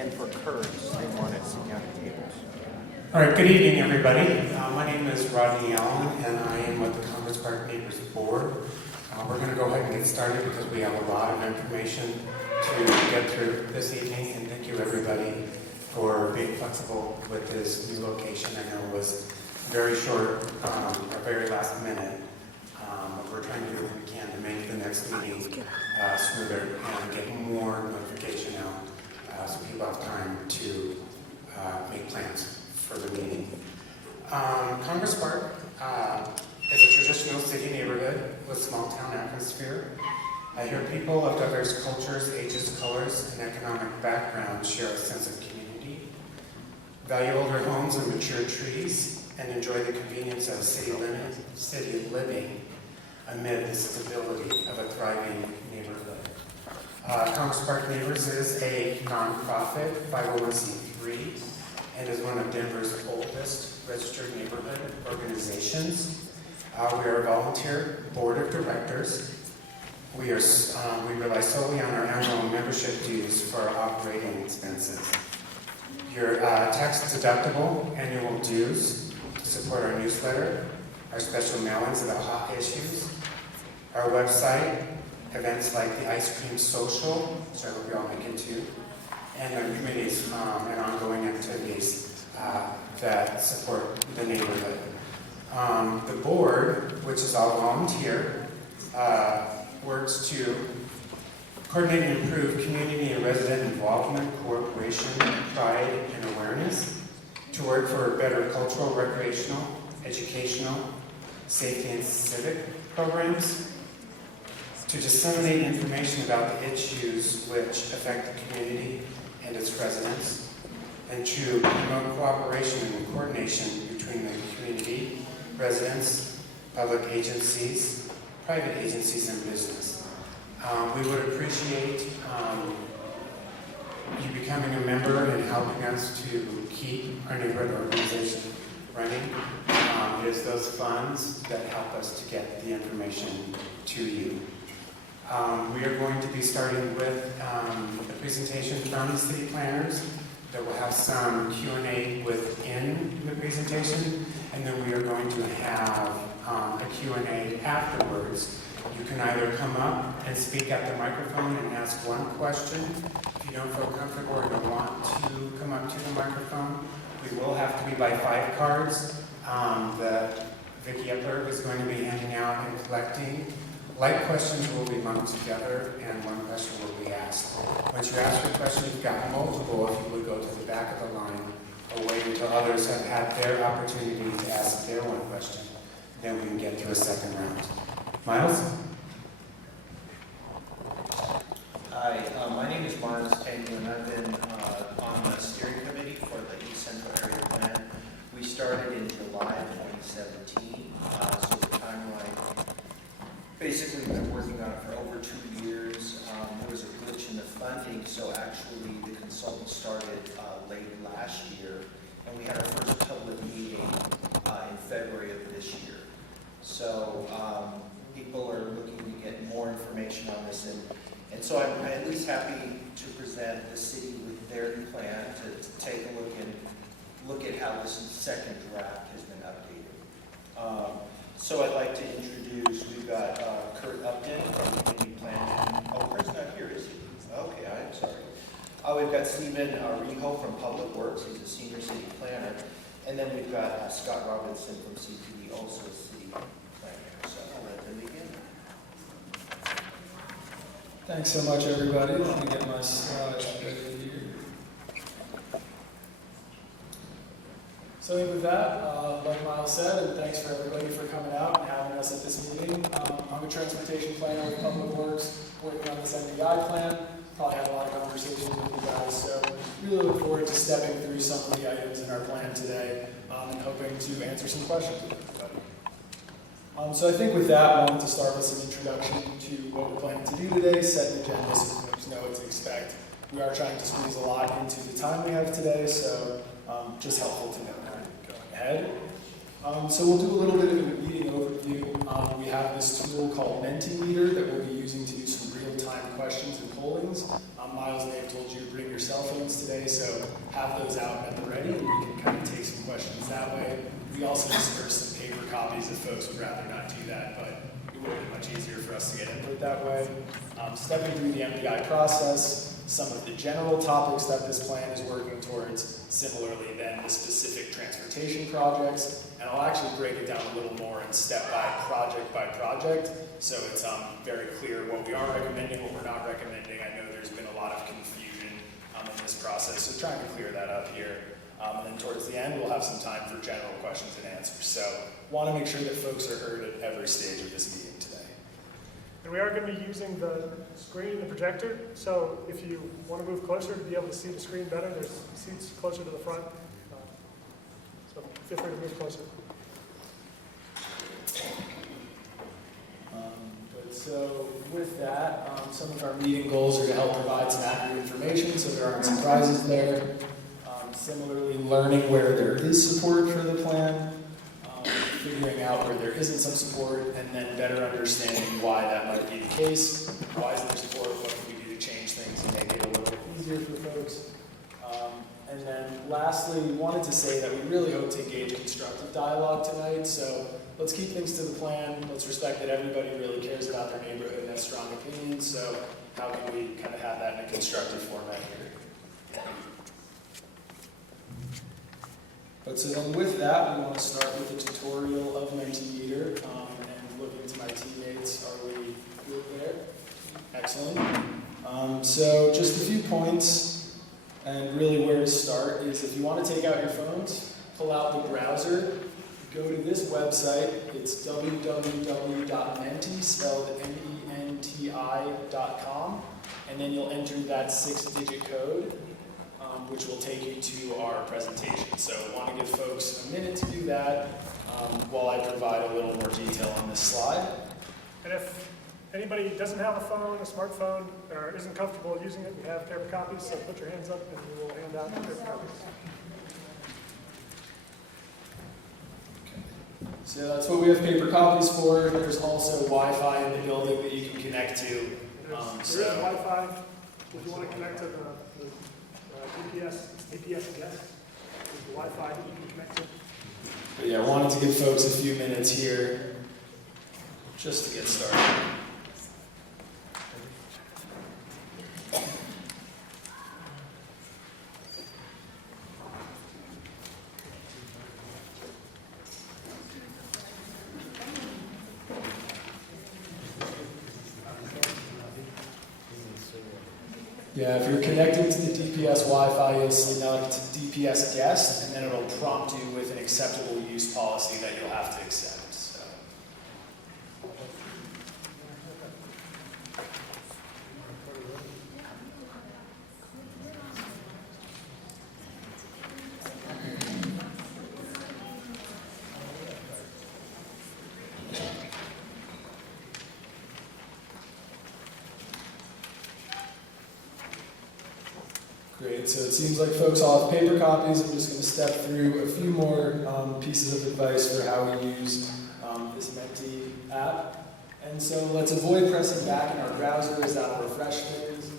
and for curbs, they wanted some county tables. All right, good evening, everybody. My name is Rodney Allen, and I am with the Congress Park Neighbors Board. We're going to go ahead and get started because we have a lot of information to get through this evening, and thank you, everybody, for being flexible with this new location. I know it was very short, or very last minute, but we're trying to do what we can to make the next meeting smoother and get more notification out so people have time to make plans for the meeting. Congress Park is a traditional city neighborhood with small town atmosphere. Here people of diverse cultures, ages, colors, and economic backgrounds share a sense of community, value older homes and mature trees, and enjoy the convenience of city living amid the stability of a thriving neighborhood. Congress Park Neighbors is a nonprofit 501c3 and is one of Denver's oldest registered neighborhood organizations. We are a volunteer board of directors. We rely solely on our annual membership dues for our operating expenses. Your tax-deductible annual dues support our newsletter, our special mailings about hot issues, our website, events like the Ice Cream Social, which I hope you all make it to, and our committees and ongoing activities that support the neighborhood. The board, which is all volunteer, works to coordinate and improve community and resident involvement, cooperation, pride, and awareness, to work for better cultural, recreational, educational, safety, and civic programs, to disseminate information about the issues which affect the community and its residents, and to promote cooperation and coordination between the community, residents, public agencies, private agencies, and business. We would appreciate you becoming a member and helping us to keep our neighborhood organization running. It is those funds that help us to get the information to you. We are going to be starting with a presentation from the city planners that will have some Q&A within the presentation, and then we are going to have a Q&A afterwards. You can either come up and speak at the microphone and ask one question. If you don't feel comfortable or don't want to come up to the microphone, we will have to be by 5 cards that Vicki Epler is going to be handing out and collecting. Light questions will be lumped together, and one question will be asked. Once you ask your question, you've got multiple. If you would go to the back of the line or wait until others have had their opportunity to ask their one question, then we can get to a second round. Miles? Hi, my name is Miles Tango, and I've been on the steering committee for the East Central Area Plan. We started in July of 2017, so the timeline, basically we've been working on it for over 2 years. There was a glitch in the funding, so actually the consultant started late last year, and we had our first public meeting in February of this year. So people are looking to get more information on this, and so I'm at least happy to present the city with their plan to take a look at how this second draft has been updated. So I'd like to introduce, we've got Kurt Upton from the Community Plan. Oh, Kurt's not here, is he? Okay, I'm sorry. We've got Stephen Rijo from Public Works, he's a senior city planner. And then we've got Scott Robinson from CPD, also a city planner. So I'll let them begin. Thanks so much, everybody. Let me get my slides ready here. So with that, like Miles said, and thanks for everybody for coming out and having us at this meeting. I'm a transportation planner with Public Works, working on this NDI plan. Probably had a lot of conversations with you guys, so really look forward to stepping through some of the items in our plan today and hoping to answer some questions with everybody. So I think with that, I wanted to start with some introduction to what we're planning to do today, set an agenda so folks know what to expect. We are trying to squeeze a lot into the time we have today, so just helpful to know kind of going ahead. So we'll do a little bit of a meeting overview. We have this tool called Mentimeter that we'll be using to do some real-time questions and pollings. Miles may have told you to bring your cell phones today, so have those out at the ready, and we can kind of take some questions that way. We also disperse some paper copies if folks would rather not do that, but it would be much easier for us to get input that way. Stepping through the MDI process, some of the general topics that this plan is working towards, similarly then the specific transportation projects, and I'll actually break it down a little more in step by project, so it's very clear what we are recommending, what we're not recommending. I know there's been a lot of confusion in this process, so trying to clear that up here. And then towards the end, we'll have some time for general questions and answers. So want to make sure that folks are heard at every stage of this meeting today. And we are going to be using the screen, the projector, so if you want to move closer to be able to see the screen better, there's seats closer to the front. So feel free to move closer. So with that, some of our meeting goals are to help provide some accurate information so there aren't surprises there. Similarly, learning where there is support for the plan, figuring out where there isn't some support, and then better understanding why that might be the case. Why isn't there support? What can we do to change things and make it a little bit easier for folks? And then lastly, we wanted to say that we really hope to engage constructive dialogue tonight. So let's keep things to the plan. Let's respect that everybody really cares about their neighborhood and has strong opinions. So how can we kind of have that in a constructive format here? But so then with that, we want to start with the tutorial of Mentimeter, and looking to my teammates, are we good there? Excellent. So just a few points, and really where to start is if you want to take out your phones, pull out the browser, go to this website. It's www.menti, spelled MENTI.com, and then you'll enter that 6-digit code, which will take you to our presentation. So I want to give folks a minute to do that while I provide a little more detail on this slide. And if anybody doesn't have a phone, a smartphone, or isn't comfortable using it, we have paper copies, so put your hands up and we will hand out paper copies. So that's what we have paper copies for. There's also Wi-Fi in the building that you can connect to. There is Wi-Fi if you want to connect to the DPS guest. There's the Wi-Fi that you can connect to. But yeah, I wanted to give folks a few minutes here just to get started. Yeah, if you're connected to the DPS Wi-Fi, you'll select DPS guest, and then it'll prompt you with an acceptable use policy that you'll have to accept. So. Great, so it seems like folks all have paper copies. I'm just going to step through a few more pieces of advice for how we use this Menti app. And so let's avoid pressing back in our browsers, that'll refresh things.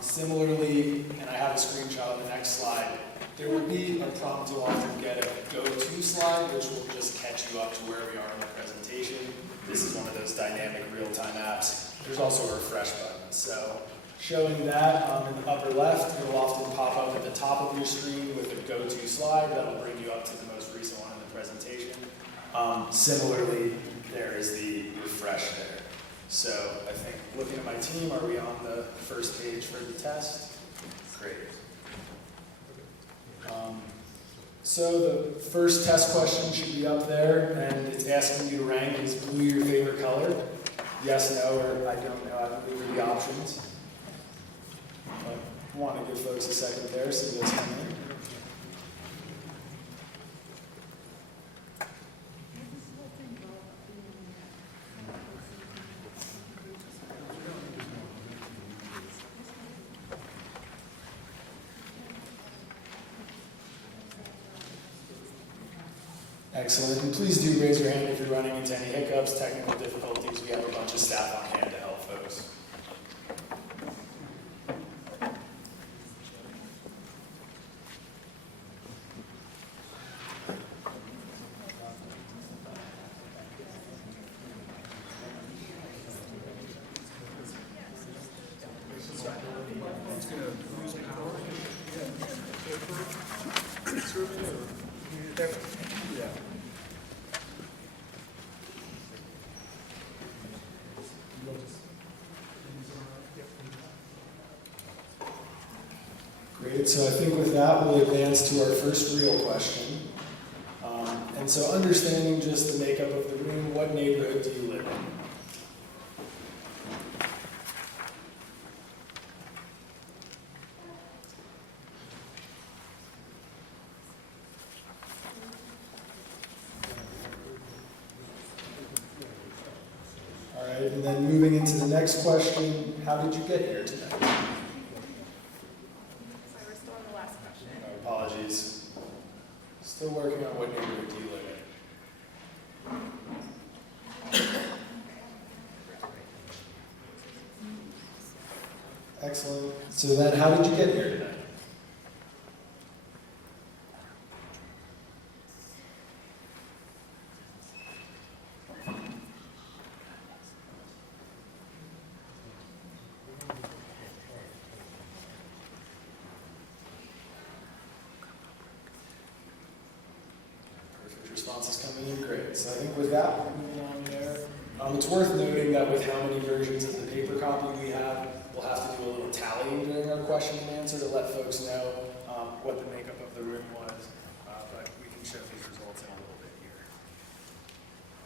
Similarly, and I have a screenshot on the next slide, there will be a prompt you'll often get a go-to slide, which will just catch you up to where we are in the presentation. This is one of those dynamic real-time apps. There's also a refresh button. So showing that in the upper left, it'll often pop up at the top of your screen with a go-to slide that'll bring you up to the most recent one in the presentation. Similarly, there is the refresh there. So I think looking at my team, are we on the first page for the test? Great. So the first test question should be up there, and it's asking you to rank, is blue your favorite color? Yes, no, or I don't know. I don't think are the options. I want to give folks a second there so those come in. Excellent. And please do raise your hand if you're running into any hiccups, technical difficulties. We have a bunch of staff on hand to help folks. Great, so I think with that, we'll advance to our first real question. And so understanding just the makeup of the room, what neighborhood do you live in? All right, and then moving into the next question, how did you get here tonight? Sorry, we're still on the last question. Apologies. Still working on what neighborhood do you live in? Excellent. So then how did you get here tonight? Perfect responses coming in, great. So I think with that, we'll move along there. It's worth noting that with how many versions of the paper copy we have, we'll have to do a little tallying during our question and answer to let folks know what the makeup of the room was. But we can show these results in a little bit here.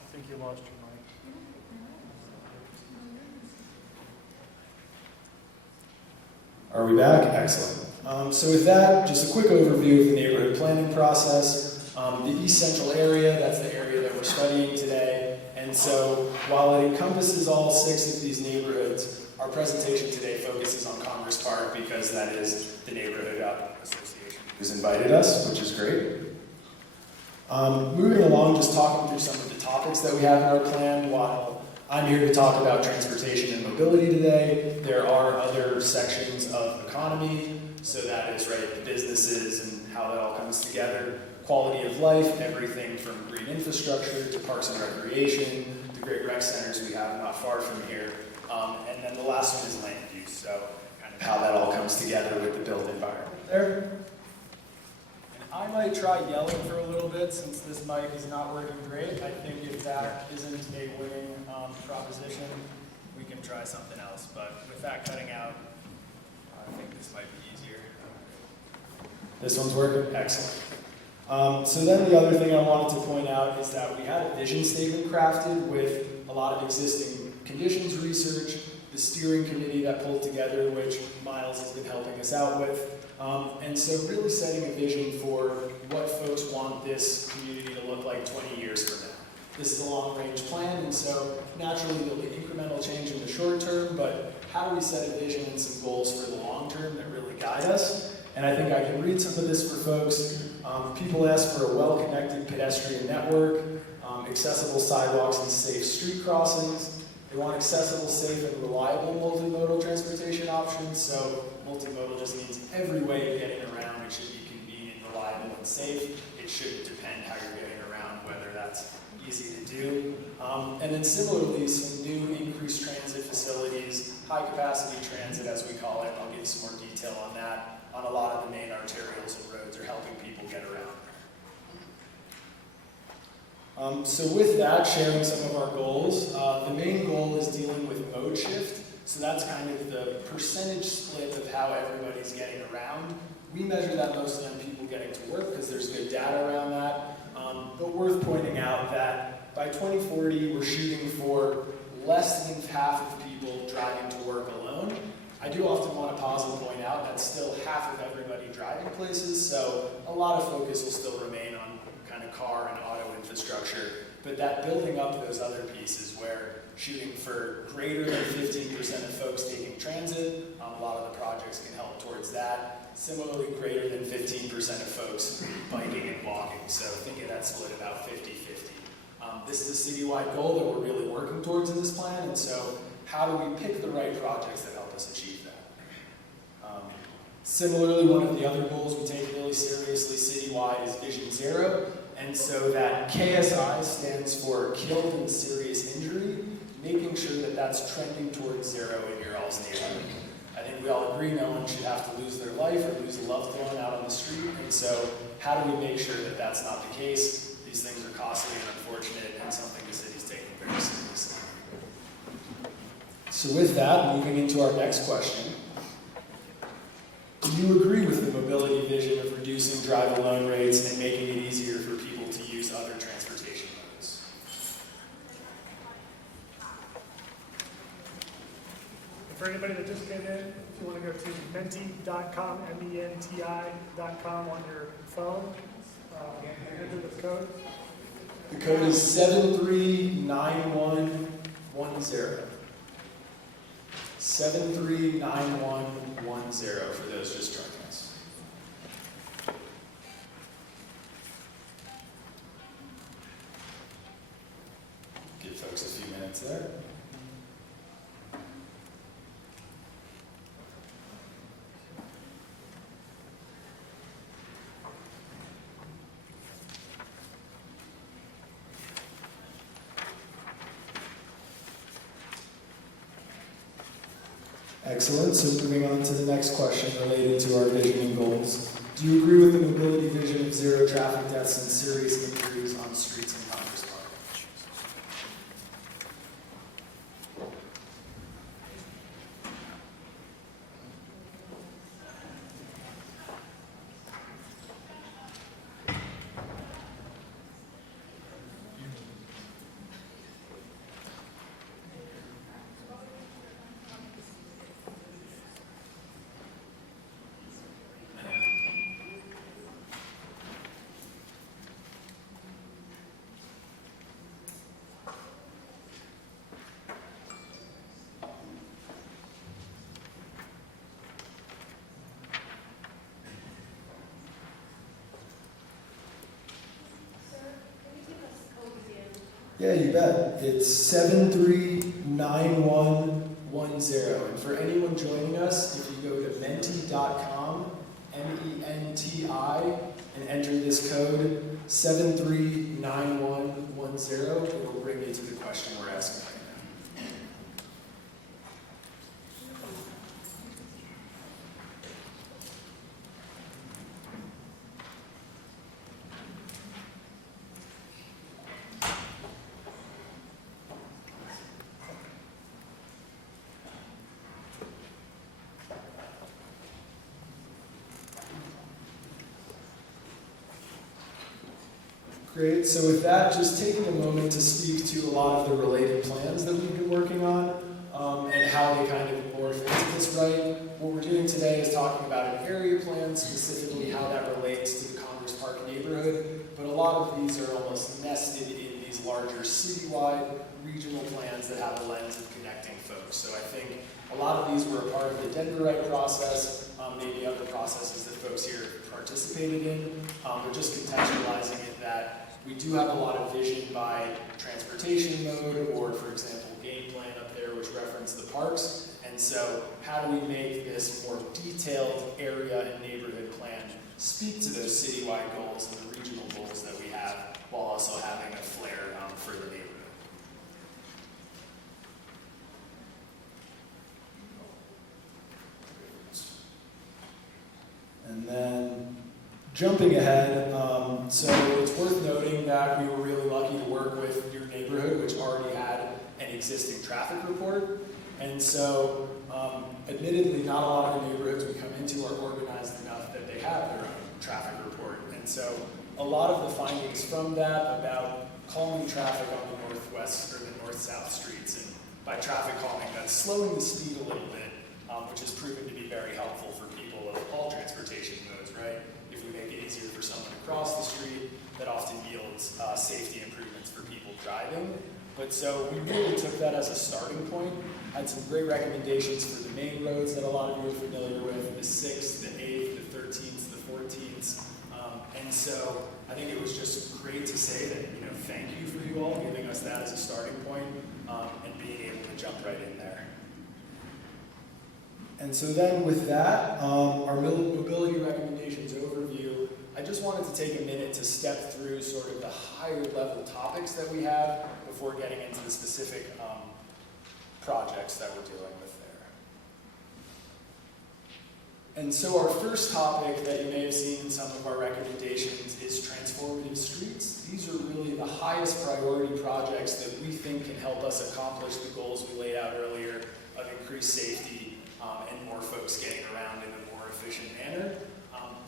I think you lost your mic. Are we back? Excellent. So with that, just a quick overview of the neighborhood planning process. The East Central area, that's the area that we're studying today. And so while it encompasses all 6 of these neighborhoods, our presentation today focuses on Congress Park because that is the neighborhood association who's invited us, which is great. Moving along, just talking through some of the topics that we have in our plan. While I'm here to talk about transportation and mobility today, there are other sections of economy. So that is, right, the businesses and how that all comes together. Quality of life, everything from green infrastructure to parks and recreation, the great rec centers we have not far from here. And then the last one is land use, so kind of how that all comes together with the built environment there. And I might try yelling for a little bit since this mic is not working great. I think if that isn't a winning proposition, we can try something else. But with that cutting out, I think this might be easier. This one's working? Excellent. So then the other thing I wanted to point out is that we had a vision statement crafted with a lot of existing conditions research, the steering committee that pulled together, which Miles has been helping us out with. And so really setting a vision for what folks want this community to look like 20 years from now. This is a long-range plan, and so naturally there'll be incremental change in the short term, but how do we set a vision and some goals for the long term that really guide us? And I think I can read some of this for folks. People ask for a well-connected pedestrian network, accessible sidewalks and safe street crossings. They want accessible, safe, and reliable multimodal transportation options. So multimodal just means every way of getting around. It should be convenient, reliable, and safe. It shouldn't depend how you're getting around, whether that's easy to do. And then similarly, some new increased transit facilities, high-capacity transit as we call it. I'll give you some more detail on that. On a lot of the main arterials and roads are helping people get around. So with that, sharing some of our goals, the main goal is dealing with mode shift. So that's kind of the percentage split of how everybody's getting around. We measure that mostly on people getting to work because there's good data around that. But worth pointing out that by 2040, we're shooting for less than half of people driving to work alone. I do often want to pause and point out that's still half of everybody driving places, so a lot of focus will still remain on kind of car and auto infrastructure, but that building up those other pieces where shooting for greater than 15% of folks taking transit, a lot of the projects can help towards that. Similarly, greater than 15% of folks biking and walking, so think of that split about 50-50. This is a citywide goal that we're really working towards in this plan, and so how do we pick the right projects that help us achieve that? Similarly, one of the other goals we take really seriously citywide is Vision Zero, and so that KSI stands for Killed and Serious Injury, making sure that that's trending towards zero in your all's neighborhood. I think we all agree no one should have to lose their life or lose a loved one out on the street. And so how do we make sure that that's not the case? These things are costly and unfortunate and something the city's taking very seriously. So with that, moving into our next question. Do you agree with the mobility vision of reducing drive-alone rates and making it easier for people to use other transportation modes? And for anybody that just came in, if you want to go to menti.com, menti.com on your phone, enter the code. The code is 739110. 739110 for those just joining us. Give folks a few minutes there. Excellent. So moving on to the next question related to our vision and goals. Do you agree with the mobility vision of zero traffic deaths and serious injuries on streets in Congress Park? Yeah, you bet. It's 739110. And for anyone joining us, if you go to menti.com, MENTI, and enter this code 739110, it will bring you to the question we're asking right now. Great. So with that, just taking a moment to speak to a lot of the related plans that we've been working on and how they kind of morph into this, right? What we're doing today is talking about an area plan, specifically how that relates to the Congress Park neighborhood, but a lot of these are almost nested in these larger citywide regional plans that have a lens of connecting folks. So I think a lot of these were a part of the Denverite process, maybe other processes that folks here participated in. We're just contextualizing it that we do have a lot of vision by transportation mode, or for example, game plan up there, which reference the parks. And so how do we make this more detailed area and neighborhood plan speak to those citywide goals and the regional goals that we have, while also having a flair for the neighborhood? And then jumping ahead, so it's worth noting that we were really lucky to work with your neighborhood, which already had an existing traffic report. And so, admittedly, not a lot of the neighborhoods we come into are organized enough that they have their own traffic report. And so, a lot of the findings from that about calming traffic on the northwest or the north-south streets, and by traffic calming, that's slowing the speed a little bit, which has proven to be very helpful for people of all transportation modes, right? If we make it easier for someone to cross the street, that often yields safety improvements for people driving. But so we really took that as a starting point, had some great recommendations for the main roads that a lot of you are familiar with, the 6th, the 8th, the 13th, the 14th. And so I think it was just great to say that, thank you for you all giving us that as a starting point and being able to jump right in there. And so then with that, our mobility recommendations overview, I just wanted to take a minute to step through sort of the higher level topics that we have before getting into the specific projects that we're dealing with there. And so our first topic that you may have seen in some of our recommendations is transformative streets. These are really the highest priority projects that we think can help us accomplish the goals we laid out earlier of increased safety and more folks getting around in a more efficient manner.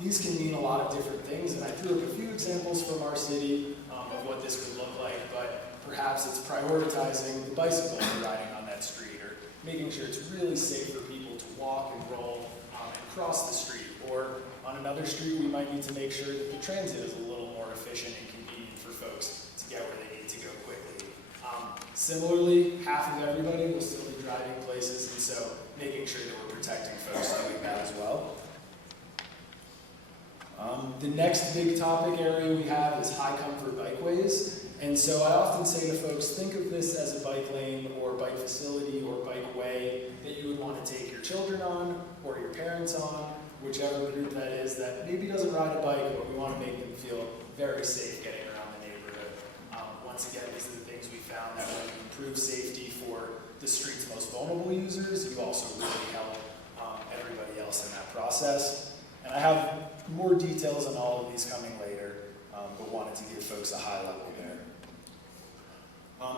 These can mean a lot of different things, and I threw up a few examples from our city of what this could look like, but perhaps it's prioritizing the bicycle riding on that street, or making sure it's really safe for people to walk and roll and cross the street. Or on another street, we might need to make sure that the transit is a little more efficient and convenient for folks to get where they need to go quickly. Similarly, half of everybody will still be driving places, and so making sure that we're protecting folks doing that as well. The next big topic area we have is high comfort bikeways. And so I often say to folks, think of this as a bike lane or bike facility or bike way that you would want to take your children on or your parents on, whichever group that is that maybe doesn't ride a bike, but we want to make them feel very safe getting around the neighborhood. Once again, these are the things we found that when you improve safety for the street's most vulnerable users, you also really help everybody else in that process. And I have more details on all of these coming later, but wanted to give folks a high level there.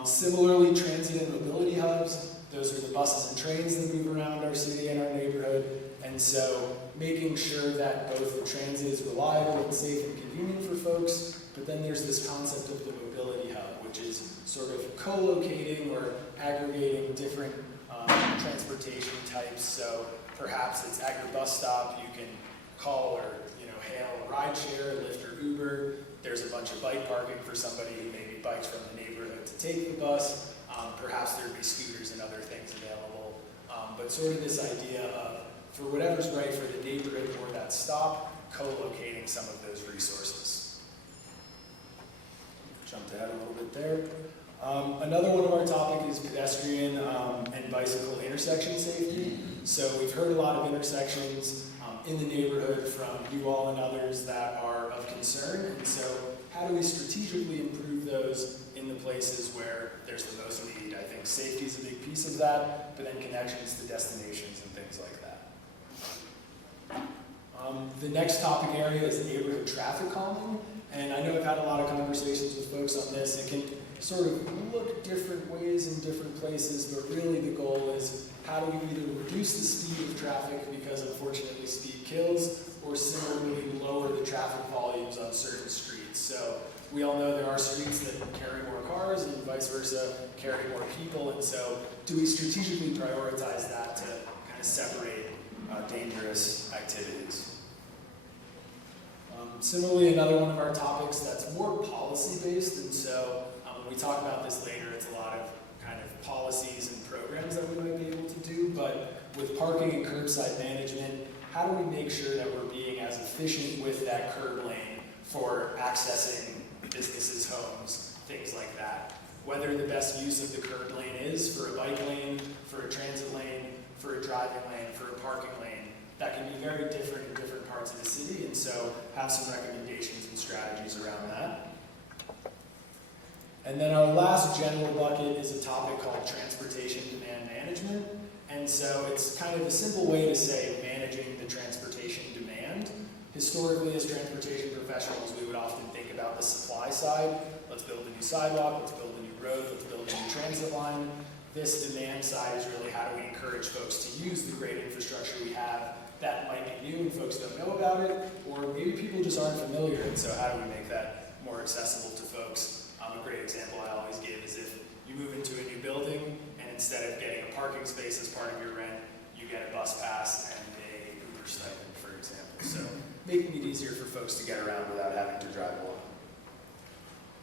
Similarly, transit and mobility hubs, those are the buses and trains that move around our city and our neighborhood. And so making sure that both the transit is reliable and safe and convenient for folks, but then there's this concept of the mobility hub, which is sort of co-locating or aggregating different transportation types. So perhaps it's at your bus stop, you can call or hail a ride share, Lyft or Uber. There's a bunch of bike parking for somebody who maybe bikes from the neighborhood to take the bus. Perhaps there'd be scooters and other things available. But sort of this idea of, for whatever's right for the neighborhood or that stop, co-locating some of those resources. Jumped ahead a little bit there. Another one of our topic is pedestrian and bicycle intersection safety. So we've heard a lot of intersections in the neighborhood from you all and others that are of concern. And so how do we strategically improve those in the places where there's the most need? I think safety is a big piece of that, but then connections to destinations and things like that. The next topic area is neighborhood traffic calming. And I know I've had a lot of conversations with folks on this. It can sort of look different ways in different places, but really the goal is how do we either reduce the speed of traffic, because unfortunately speed kills, or similarly lower the traffic volumes on certain streets. So we all know there are streets that carry more cars and vice versa, carry more people, and so do we strategically prioritize that to kind of separate dangerous activities? Similarly, another one of our topics that's more policy-based, and so when we talk about this later, it's a lot of kind of policies and programs that we might be able to do, but with parking and curbside management, how do we make sure that we're being as efficient with that curb lane for accessing businesses, homes, things like that? Whether the best use of the curb lane is for a bike lane, for a transit lane, for a driving lane, for a parking lane, that can be very different in different parts of the city, and so have some recommendations and strategies around that. And then our last general bucket is a topic called transportation demand management. And so it's kind of a simple way to say managing the transportation demand. Historically, as transportation professionals, we would often think about the supply side. Let's build a new sidewalk, let's build a new road, let's build a new transit line. This demand side is really how do we encourage folks to use the great infrastructure we have that might be new and folks don't know about it, or maybe people just aren't familiar, and so how do we make that more accessible to folks? A great example I always give is if you move into a new building and instead of getting a parking space as part of your rent, you get a bus pass and a Uber stipend, for example. So making it easier for folks to get around without having to drive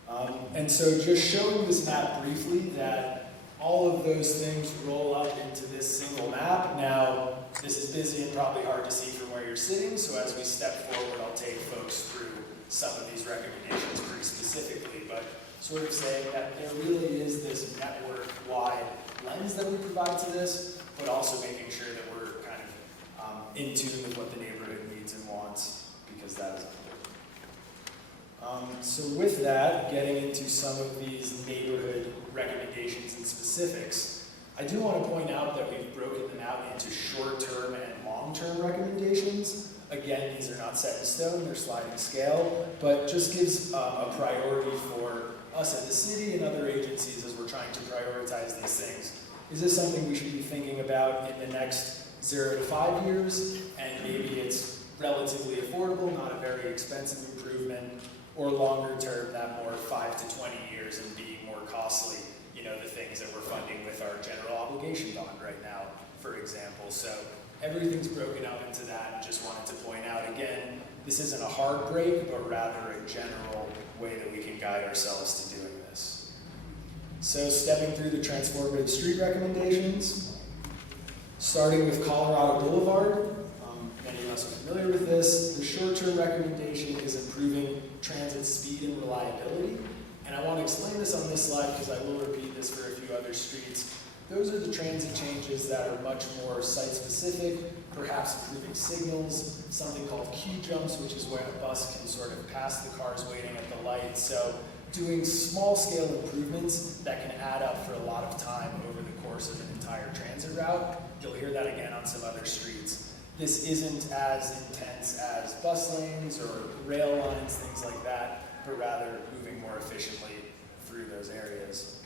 alone. And so just showing this map briefly, that all of those things roll up into this single map. Now, this is busy and probably hard to see from where you're sitting, so as we step forward, I'll take folks through some of these recommendations pretty specifically, but sort of saying that there really is this network-wide lens that we provide to this, but also making sure that we're kind of in tune with what the neighborhood needs and wants, because that is important. So with that, getting into some of these neighborhood recommendations and specifics, I do want to point out that we've broken them out into short-term and long-term recommendations. Again, these are not set in stone, they're sliding scale, but just gives a priority for us at the city and other agencies as we're trying to prioritize these things. Is this something we should be thinking about in the next 0 to 5 years? And maybe it's relatively affordable, not a very expensive improvement, or longer term, that more 5 to 20 years and being more costly, you know, the things that we're funding with our general obligation bond right now, for example. So everything's broken up into that, and just wanted to point out again, this isn't a hard break, but rather a general way that we can guide ourselves to doing this. So stepping through the transformative street recommendations, starting with Colorado Boulevard. Many of us are familiar with this. The short-term recommendation is improving transit speed and reliability. And I want to explain this on this slide because I will repeat this for a few other streets. Those are the transit changes that are much more site-specific, perhaps improving signals, something called queue jumps, which is where a bus can sort of pass the cars waiting at the light. So doing small-scale improvements that can add up for a lot of time over the course of an entire transit route. You'll hear that again on some other streets. This isn't as intense as bus lanes or rail lines, things like that, but rather moving more efficiently through those areas.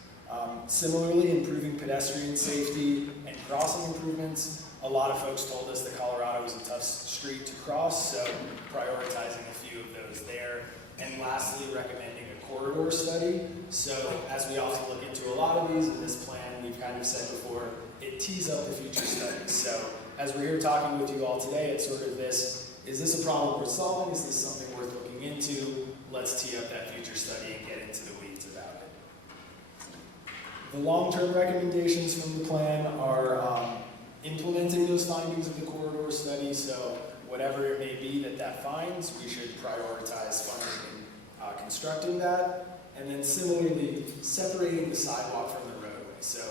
Similarly, improving pedestrian safety and crossing improvements. A lot of folks told us that Colorado was a tough street to cross, so prioritizing a few of those there. And lastly, recommending a corridor study. So as we often look into a lot of these in this plan, we've kind of said before, it tees up the future studies. So as we're here talking with you all today, it's sort of this, is this a problem worth solving? Is this something worth looking into? Let's tee up that future study and get into the weeds about it. The long-term recommendations from the plan are implementing those findings of the corridor study. So whatever it may be that finds, we should prioritize funding and constructing that. And then similarly, separating the sidewalk from the roadway. So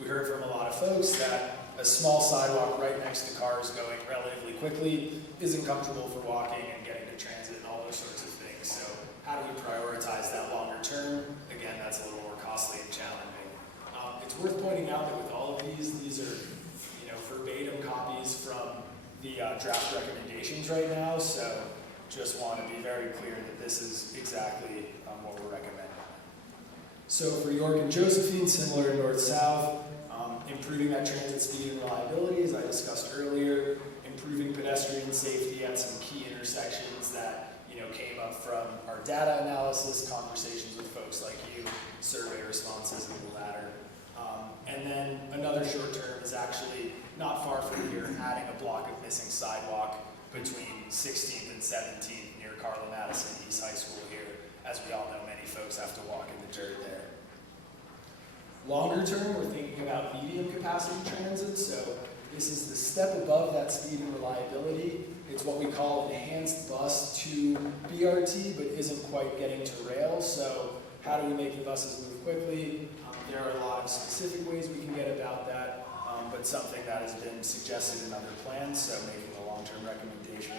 we heard from a lot of folks that a small sidewalk right next to cars going relatively quickly isn't comfortable for walking and getting to transit and all those sorts of things. So how do we prioritize that longer term? Again, that's a little more costly and challenging. It's worth pointing out that with all of these are, you know, verbatim copies from the draft recommendations right now. So just want to be very clear that this is exactly what we're recommending. So for York and Josephine, similar north-south, improving that transit speed and reliability, as I discussed earlier, improving pedestrian safety at some key intersections that, you know, came up from our data analysis, conversations with folks like you, survey responses, and the latter. And then another short term is actually not far from here, adding a block of missing sidewalk between 16th and 17th near Carla Madison East High School here. As we all know, many folks have to walk in the dirt there. Longer term, we're thinking about medium capacity transit. So this is the step above that speed and reliability. It's what we call enhanced bus to BRT, but isn't quite getting to rail. So how do we make the buses move quickly? There are a lot of specific ways we can get about that, but something that has been suggested in other plans, so making a long-term recommendation.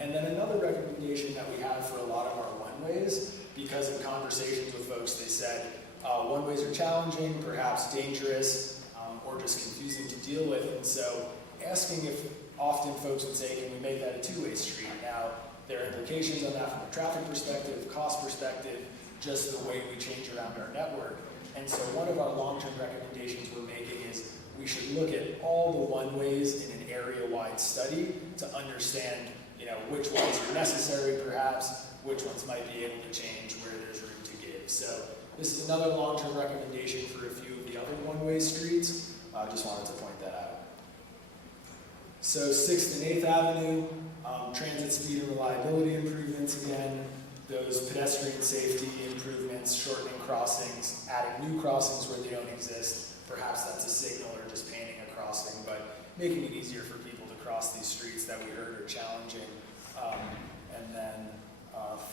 And then another recommendation that we have for a lot of our one-ways, because in conversations with folks, they said, one-ways are challenging, perhaps dangerous, or just confusing to deal with. And so asking if often folks would say, can we make that a two-way street? Now, there are implications on that from a traffic perspective, cost perspective, just the way we change around our network. And so one of our long-term recommendations we're making is we should look at all the one-ways in an area-wide study to understand, you know, which ones are necessary perhaps, which ones might be able to change, where there's room to give. So this is another long-term recommendation for a few of the other one-way streets. I just wanted to point that out. So 6th and 8th Avenue, transit speed and reliability improvements again, those pedestrian safety improvements, shortening crossings, adding new crossings where they don't exist. Perhaps that's a signal or just painting a crossing, but making it easier for people to cross these streets that we heard are challenging. And then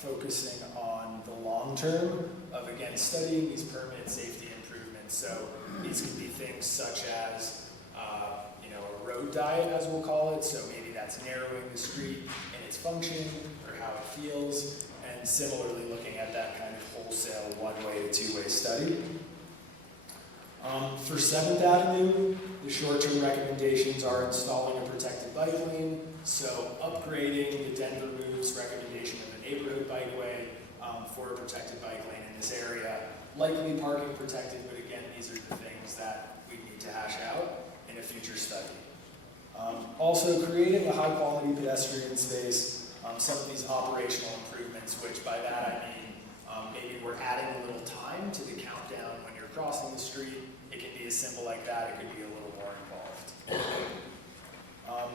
focusing on the long term of, again, studying these permanent safety improvements. So these can be things such as, you know, a road diet, as we'll call it. So maybe that's narrowing the street and its function or how it feels. And similarly, looking at that kind of wholesale one-way to two-way study. For 7th Avenue, the short-term recommendations are installing a protected bike lane, so upgrading the Denver Moves recommendation of a neighborhood bikeway for a protected bike lane in this area. Likely parking protected, but again, these are the things that we need to hash out in a future study. Also, creating a high-quality pedestrian space, some of these operational improvements, which by that I mean maybe we're adding a little time to the countdown when you're crossing the street. It can be as simple like that. It could be a little more involved.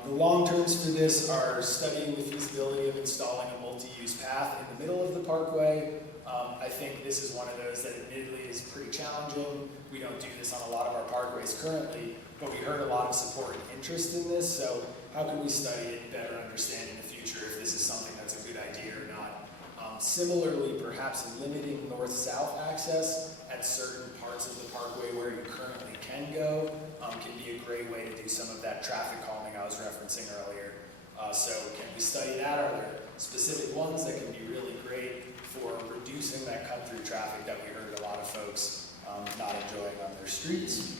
The long terms for this are studying the feasibility of installing a multi-use path in the middle of the parkway. I think this is one of those that admittedly is pretty challenging. We don't do this on a lot of our parkways currently, but we heard a lot of support and interest in this, so how can we study it and better understand in the future if this is something that's a good idea or not? Similarly, perhaps limiting north-south access at certain parts of the parkway where you currently can go can be a great way to do some of that traffic calming I was referencing earlier. So can we study that? Are there specific ones that can be really great for reducing that cut-through traffic that we heard a lot of folks not enjoying on their streets?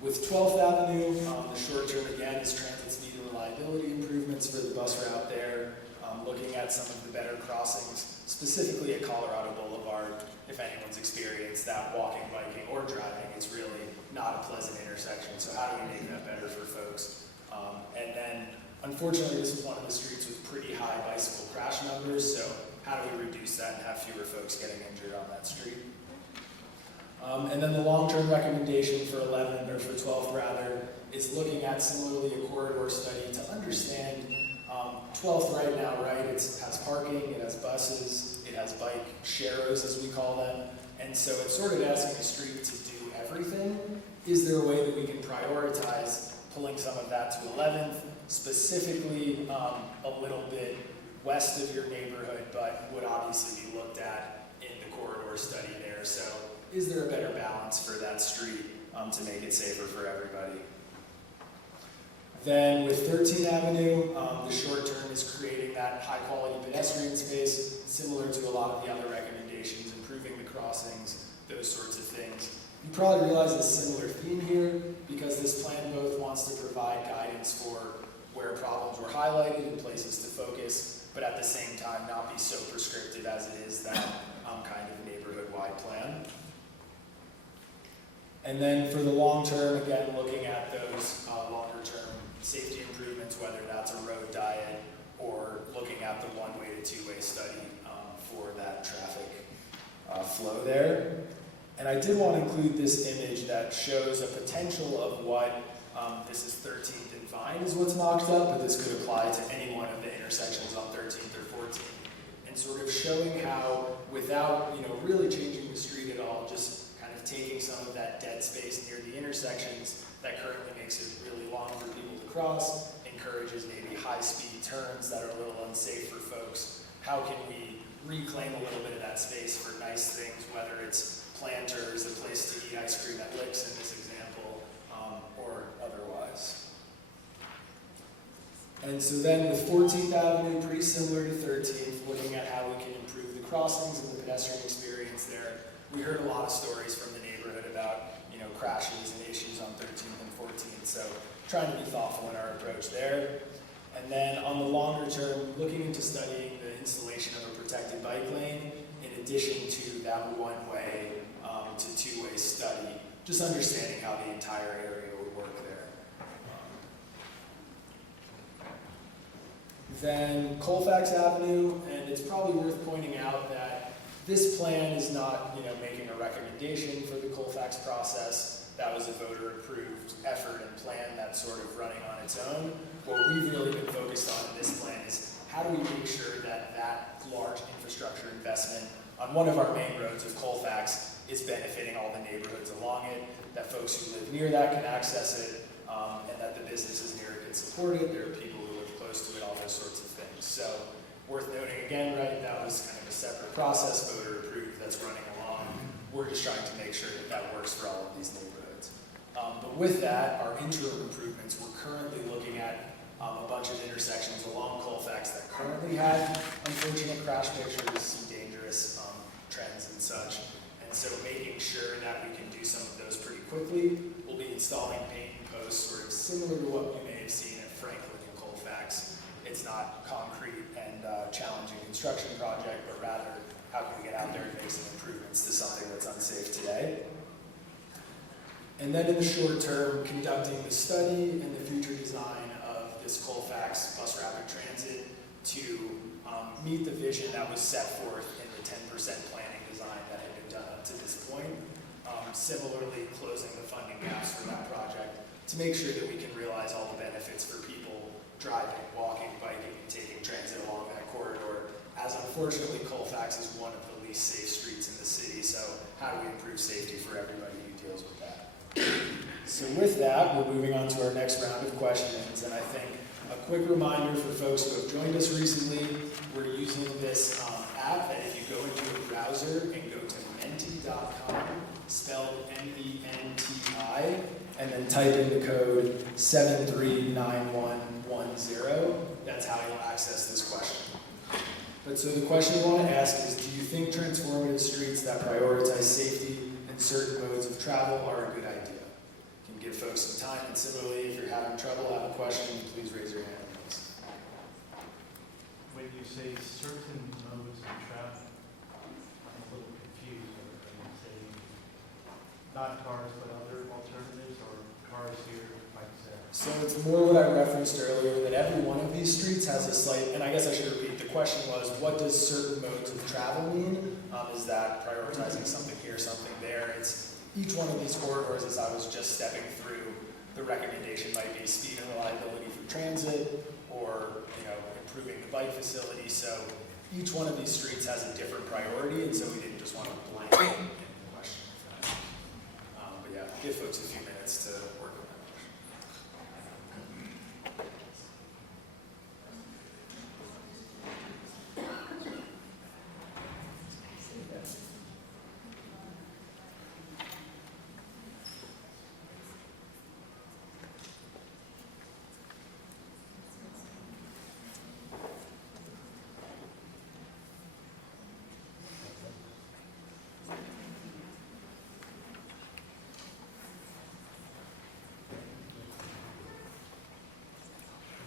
With 12th Avenue, the short term again is transit speed and reliability improvements for the bus route there, looking at some of the better crossings, specifically at Colorado Boulevard. If anyone's experienced that walking, biking, or driving, it's really not a pleasant intersection, so how do we make that better for folks? And then, unfortunately, this is one of the streets with pretty high bicycle crash numbers, so how do we reduce that and have fewer folks getting injured on that street? And then the long-term recommendation for 11th, or for 12th rather, is looking at similarly a corridor study to understand 12th right now, right, it has parking, it has buses, it has bike sharrows as we call them, and so it's sort of asking the street to do everything. Is there a way that we can prioritize pulling some of that to 11th, specifically a little bit west of your neighborhood, but would obviously be looked at in the corridor study there. So is there a better balance for that street to make it safer for everybody? Then with 13th Avenue, the short term is creating that high quality pedestrian space, similar to a lot of the other recommendations, improving the crossings, those sorts of things. You probably realize a similar theme here, because this plan both wants to provide guidance for where problems were highlighted and places to focus, but at the same time not be so prescriptive as it is that kind of neighborhood-wide plan. And then for the long term, again, looking at those longer term safety improvements, whether that's a road diet or looking at the one-way to two-way study for that traffic flow there. And I did want to include this image that shows a potential of what this is 13th and Vine is what's mocked up, but this could apply to any one of the intersections on 13th or 14th. And sort of showing how, without really changing the street at all, just kind of taking some of that dead space near the intersections that currently makes it really long for people to cross, encourages maybe high-speed turns that are a little unsafe for folks. How can we reclaim a little bit of that space for nice things, whether it's planters, a place to eat ice cream at Licks in this example, or otherwise. And so then with 14th Avenue, pretty similar to 13th, looking at how we can improve the crossings and the pedestrian experience there. We heard a lot of stories from the neighborhood about crashes and issues on 13th and 14th, so trying to be thoughtful in our approach there. And then on the longer term, looking into studying the installation of a protected bike lane in addition to that one-way to two-way study, just understanding how the entire area would work there. Then Colfax Avenue, and it's probably worth pointing out that this plan is not making a recommendation for the Colfax process. That was a voter-approved effort and plan that's sort of running on its own. What we've really been focused on in this plan is how do we make sure that that large infrastructure investment on one of our main roads of Colfax is benefiting all the neighborhoods along it, that folks who live near that can access it, and that the businesses near it can support it. There are people who live close to it, all those sorts of things. So worth noting again, right, that was kind of a separate process, voter approved, that's running along. We're just trying to make sure that that works for all of these neighborhoods. But with that, our interim improvements, we're currently looking at a bunch of intersections along Colfax that currently have unfortunate crash pictures, some dangerous trends and such. And so making sure that we can do some of those pretty quickly, we'll be installing paint and posts sort of similar to what you may have seen at Franklin and Colfax. It's not concrete and challenging construction project, but rather how can we get out there and make some improvements to something that's unsafe today. And then in the short term, conducting the study and the future design of this Colfax bus rapid transit to meet the vision that was set forth in the 10% planning design that had been done up to this point. Similarly, closing the funding gaps for that project to make sure that we can realize all the benefits for people driving, walking, biking, and taking transit along that corridor, as unfortunately Colfax is one of the least safe streets in the city, so how do we improve safety for everybody who deals with that? So with that, we're moving on to our next round of questions, and I think a quick reminder for folks who have joined us recently, we're using this app that if you go into a browser and go to menti.com, spelled M-E-N-T-I, and then type in the code 739110, that's how you'll access this question. But so the question we want to ask is, do you think transformative streets that prioritize safety and certain modes of travel are a good idea? You can give folks some time, and similarly, if you're having trouble, have a question, please raise your hand. Please. When you say certain modes of travel, I'm a little confused. Are you saying not cars, but other alternatives, or cars here, bikes there? So it's more what I referenced earlier, that every one of these streets has a slight, and I guess I should repeat, the question was, what does certain modes of travel mean? Is that prioritizing something here, something there? It's each one of these corridors, as I was just stepping through, the recommendation might be speed and reliability for transit, or improving the bike facility. So each one of these streets has a different priority, and so we didn't just want to blanket in the question for that. But yeah, give folks a few minutes to work on that question.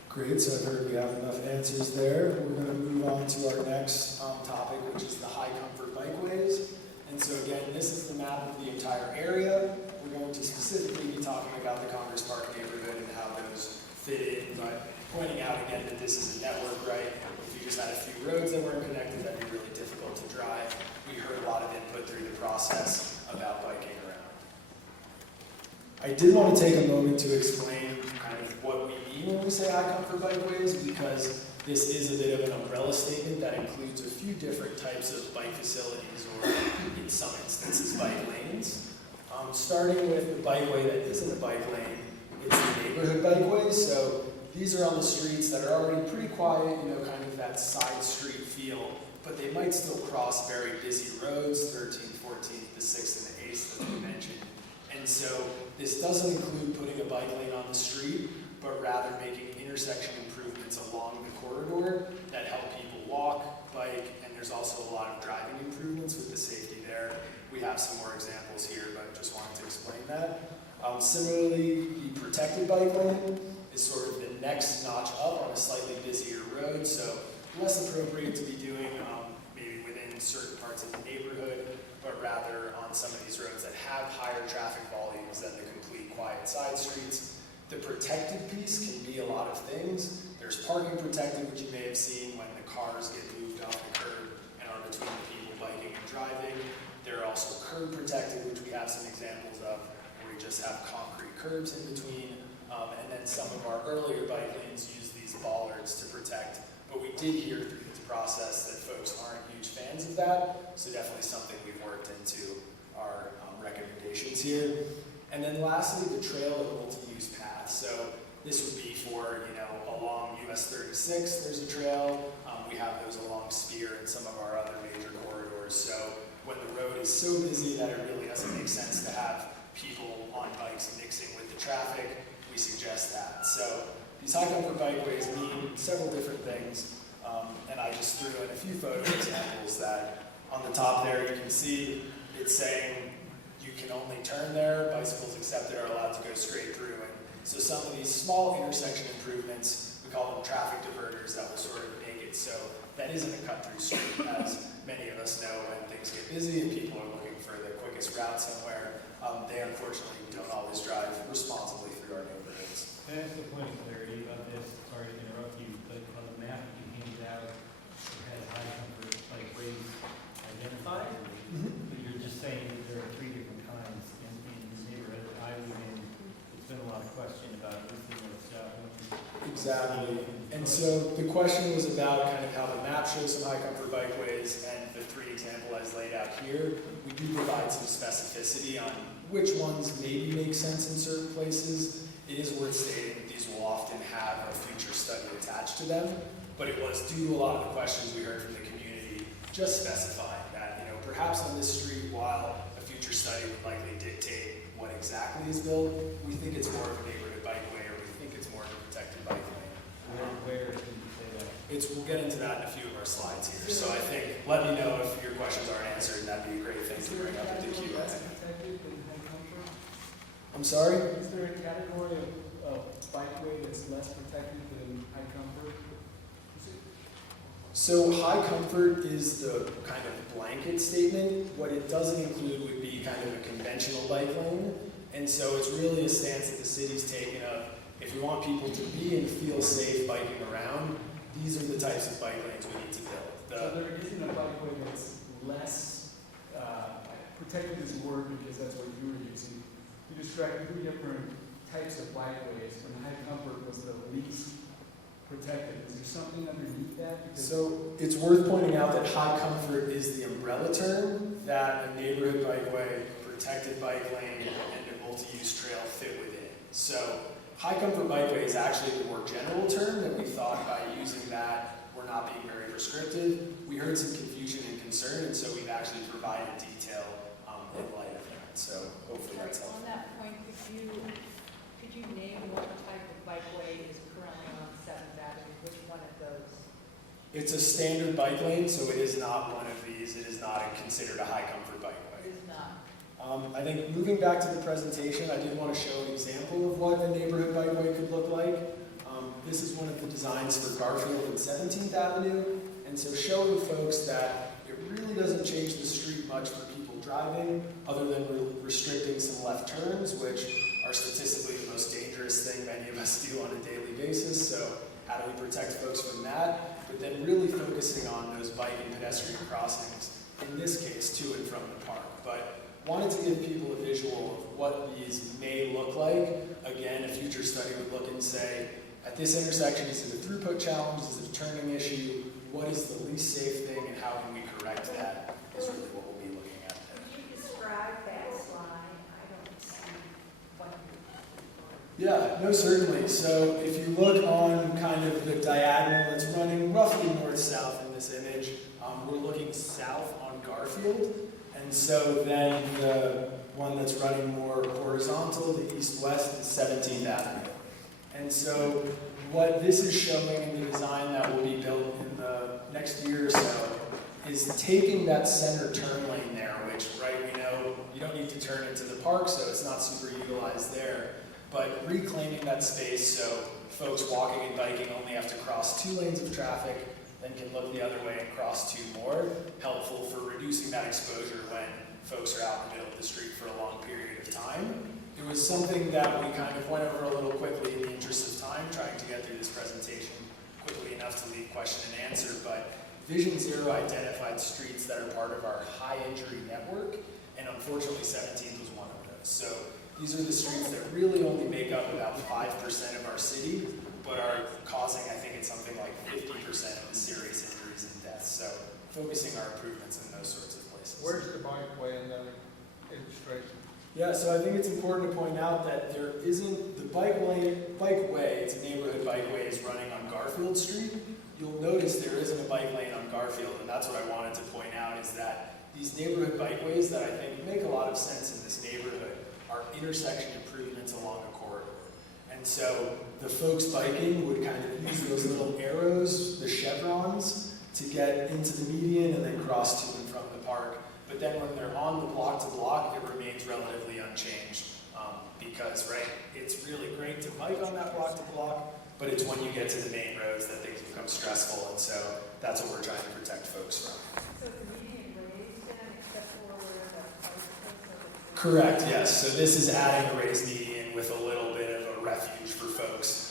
Great, so I've heard we have enough answers there. We're going to move on to our next topic, which is the high comfort bikeways. And so again, this is the map of the entire area. We're going to specifically be talking about the Congress Park neighborhood and how those fit in, but pointing out again that this is a network, right? If you just had a few roads that weren't connected, that'd be really difficult to drive. We heard a lot of input through the process about biking around. I did want to take a moment to explain kind of what we mean when we say high comfort bikeways, because this is a bit of an umbrella statement that includes a few different types of bike facilities, or in some instances, bike lanes. Starting with the bikeway that isn't a bike lane, it's the neighborhood bikeways. So these are on the streets that are already pretty quiet, kind of that side street feel, but they might still cross very busy roads, 13th, 14th, the 6th, and the 8th that we mentioned. And so this doesn't include putting a bike lane on the street, but rather making intersection improvements along the corridor that help people walk, bike, and there's also a lot of driving improvements with the safety there. We have some more examples here, but just wanted to explain that. Similarly, the protected bike lane is sort of the next notch up on a slightly busier road, so less appropriate to be doing maybe within certain parts of the neighborhood, but rather on some of these roads that have higher traffic volumes than the complete quiet side streets. The protected piece can be a lot of things. There's parking protected, which you may have seen when the cars get moved off the curb and are between the people biking and driving. There are also curb protected, which we have some examples of, where we just have concrete curbs in between. And then some of our earlier bike lanes use these bollards to protect. But we did hear through this process that folks aren't huge fans of that, so definitely something we've worked into our recommendations here. And then lastly, the trail and multi-use path. So this would be for, along US 36, there's a trail. We have those along Spear and some of our other major corridors. So when the road is so busy that it really doesn't make sense to have people on bikes mixing with the traffic, we suggest that. So these high comfort bikeways mean several different things. And I just threw in a few photo examples that on the top there you can see it's saying you can only turn there, bicycles accepted are allowed to go straight through. And so some of these small intersection improvements, we call them traffic diverters, that will sort of make it so that isn't a cut-through street, as many of us know when things get busy and people are looking for the quickest route somewhere. They unfortunately don't always drive responsibly through our neighborhoods. Can I ask a point of clarity about this? Sorry to interrupt you, but on the map you handed out, it has high comfort bikeways identified. But you're just saying that there are 3 different kinds in the neighborhood that I live in. There's been a lot of question about within those Exactly. And so the question was about kind of how the map shows some high comfort bikeways, and the 3 examples as laid out here. We do provide some specificity on which ones maybe make sense in certain places. It is worth stating that these will often have a future study attached to them, but it was due to a lot of the questions we heard from the community, just specifying that, perhaps on this street, while a future study would likely dictate what exactly is built, we think it's more of a neighborhood bikeway, or we think it's more of a protected bike lane. Where can you say that? We'll get into that in a few of our slides here. So I think, let me know if your questions aren't answered, and that'd be a great thing to bring up at the Q&A. I'm sorry? Is there a category of bikeway that's less protected than high comfort? So high comfort is the kind of blanket statement. What it doesn't include would be kind of a conventional bike lane. And so it's really a stance that the city's taken of, if we want people to be and feel safe biking around, these are the types of bike lanes we need to build. So there isn't a bikeway that's less protected is a word because that's what you were using. You described 3 different types of bikeways, and high comfort was the least protected. Is there something underneath that? Because So it's worth pointing out that high comfort is the umbrella term that a neighborhood bikeway, protected bike lane, and a multi-use trail fit within. So high comfort bikeway is actually the more general term that we thought by using that we're not being very prescriptive. We heard some confusion and concern, and so we've actually provided detail in light of that. So hopefully that's helpful. On that point, could you name what type of bikeway is currently on 7th Avenue? Which one of those? It's a standard bike lane, so it is not one of these. It is not considered a high comfort bikeway. It is not. I think moving back to the presentation, I did want to show an example of what a neighborhood bikeway could look like. This is one of the designs for Garfield and 17th Avenue, and so showing folks that it really doesn't change the street much for people driving, other than restricting some left turns, which are statistically the most dangerous thing many of us do on a daily basis. So how do we protect folks from that? But then really focusing on those bike and pedestrian crossings, in this case, to and from the park. But wanted to give people a visual of what these may look like. Again, a future study would look and say, at this intersection, is it a throughput challenge? Is it a turning issue? What is the least safe thing, and how can we correct that is really what we'll be looking at there. Could you describe that slide? I don't see what Yeah, no, certainly. So if you look on kind of the diagonal that's running roughly north-south in this image, we're looking south on Garfield. And so then the one that's running more horizontal, the east-west, is 17th Avenue. And so what this is showing in the design that will be built in the next year or so is taking that center turn lane there, which, right, we know you don't need to turn into the park, so it's not super utilized there, but reclaiming that space so folks walking and biking only have to cross 2 lanes of traffic, then can look the other way and cross 2 more, helpful for reducing that exposure when folks are out in the middle of the street for a long period of time. It was something that we kind of went over a little quickly in the interest of time, trying to get through this presentation quickly enough to leave question and answer, but Vision Zero identified streets that are part of our high injury network, and unfortunately 17th was one of those. So these are the streets that really only make up about 5% of our city, but are causing, I think it's something like 50% of the serious injuries and deaths. So focusing our improvements in those sorts of places. where's the bikeway in that illustration? Yeah, so I think it's important to point out that there isn't, the bikeway, it's a neighborhood bikeway, is running on Garfield Street. You'll notice there isn't a bike lane on Garfield, and that's what I wanted to point out, is that these neighborhood bikeways that I think make a lot of sense in this neighborhood are intersection improvements along a corridor. And so the folks biking would kind of use those little arrows, the chevrons, to get into the median and then cross to and from the park. But then when they're on the block to block, it remains relatively unchanged. Because, right, it's really great to bike on that block to block, but it's when you get to the main roads that things become stressful, and so that's what we're trying to protect folks from. So the median raised then, except for where the bicycles are? Correct, yes. So this is adding a raised median with a little bit of a refuge for folks.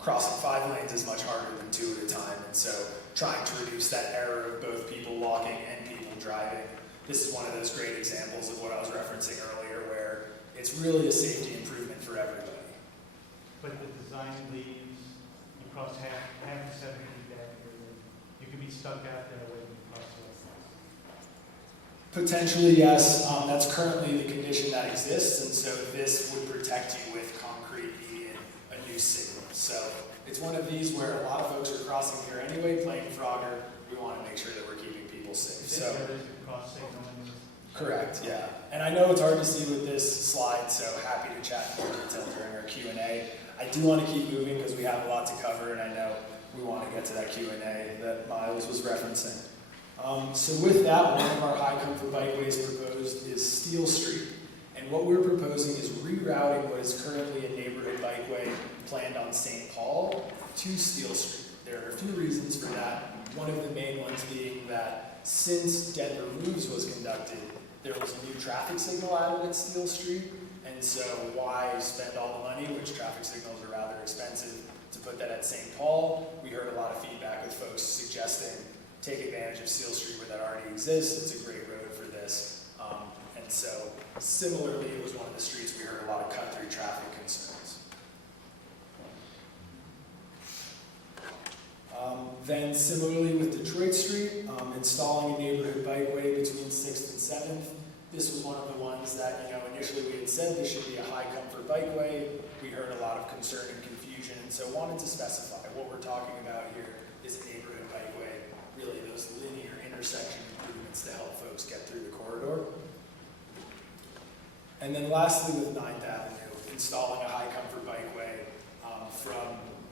Crossing 5 lanes is much harder than 2 at a time, and so trying to reduce that error of both people walking and people driving. This is one of those great examples of what I was referencing earlier, where it's really a safety improvement for everybody. But the design leaves, you cross half to 7 feet back, you could be stuck out there waiting to cross the Potentially, yes. That's currently the condition that exists, and so this would protect you with concrete median, a new signal. So it's one of these where a lot of folks are crossing here anyway, playing Frogger. We want to make sure that we're keeping people safe. So cross signal in this. correct, yeah. And I know it's hard to see with this slide, so happy to chat in more detail during our Q&A. I do want to keep moving because we have a lot to cover, and I know we want to get to that Q&A that Miles was referencing. So with that, one of our high comfort bikeways proposed is Steel Street. And what we're proposing is rerouting what is currently a neighborhood bikeway planned on St. Paul to Steel Street. There are a few reasons for that. One of the main ones being that since Denver Moves was conducted, there was a new traffic signal added at Steel Street. And so why spend all the money, which traffic signals are rather expensive, to put that at St. Paul? We heard a lot of feedback with folks suggesting take advantage of Steel Street where that already exists. It's a great road for this. And so similarly, it was one of the streets we heard a lot of cut-through traffic concerns. Then similarly with Detroit Street, installing a neighborhood bikeway between 6th and 7th. This was one of the ones that, initially we had said this should be a high comfort bikeway. We heard a lot of concern and confusion, and so wanted to specify what we're talking about here is a neighborhood bikeway, really those linear intersection improvements to help folks get through the corridor. And then lastly with 9th Avenue, installing a high comfort bikeway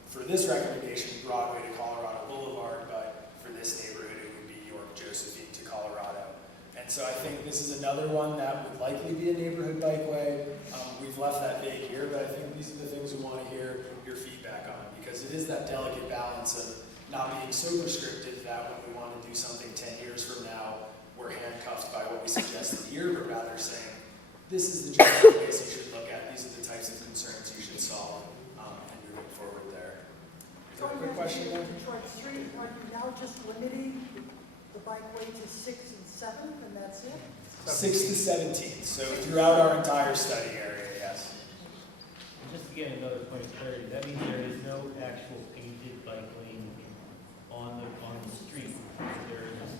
for this recommendation, Broadway to Colorado Boulevard, but for this neighborhood it would be York Josephine to Colorado. And so I think this is another one that would likely be a neighborhood bikeway. We've left that vague here, but I think these are the things we want to hear your feedback on, because it is that delicate balance of not being so prescriptive that when we want to do something 10 years from now, we're handcuffed by what we suggested here, but rather saying, this is the general place you should look at, these are the types of concerns you should solve, and moving forward there. Is there a quick question there? Detroit Street, are you now just limiting the bikeway to 6th and 7th, and that's it? 6th to 17th, so throughout our entire study area, yes. And just to get another point of clarity, that means there is no actual painted bike lane on the street. There is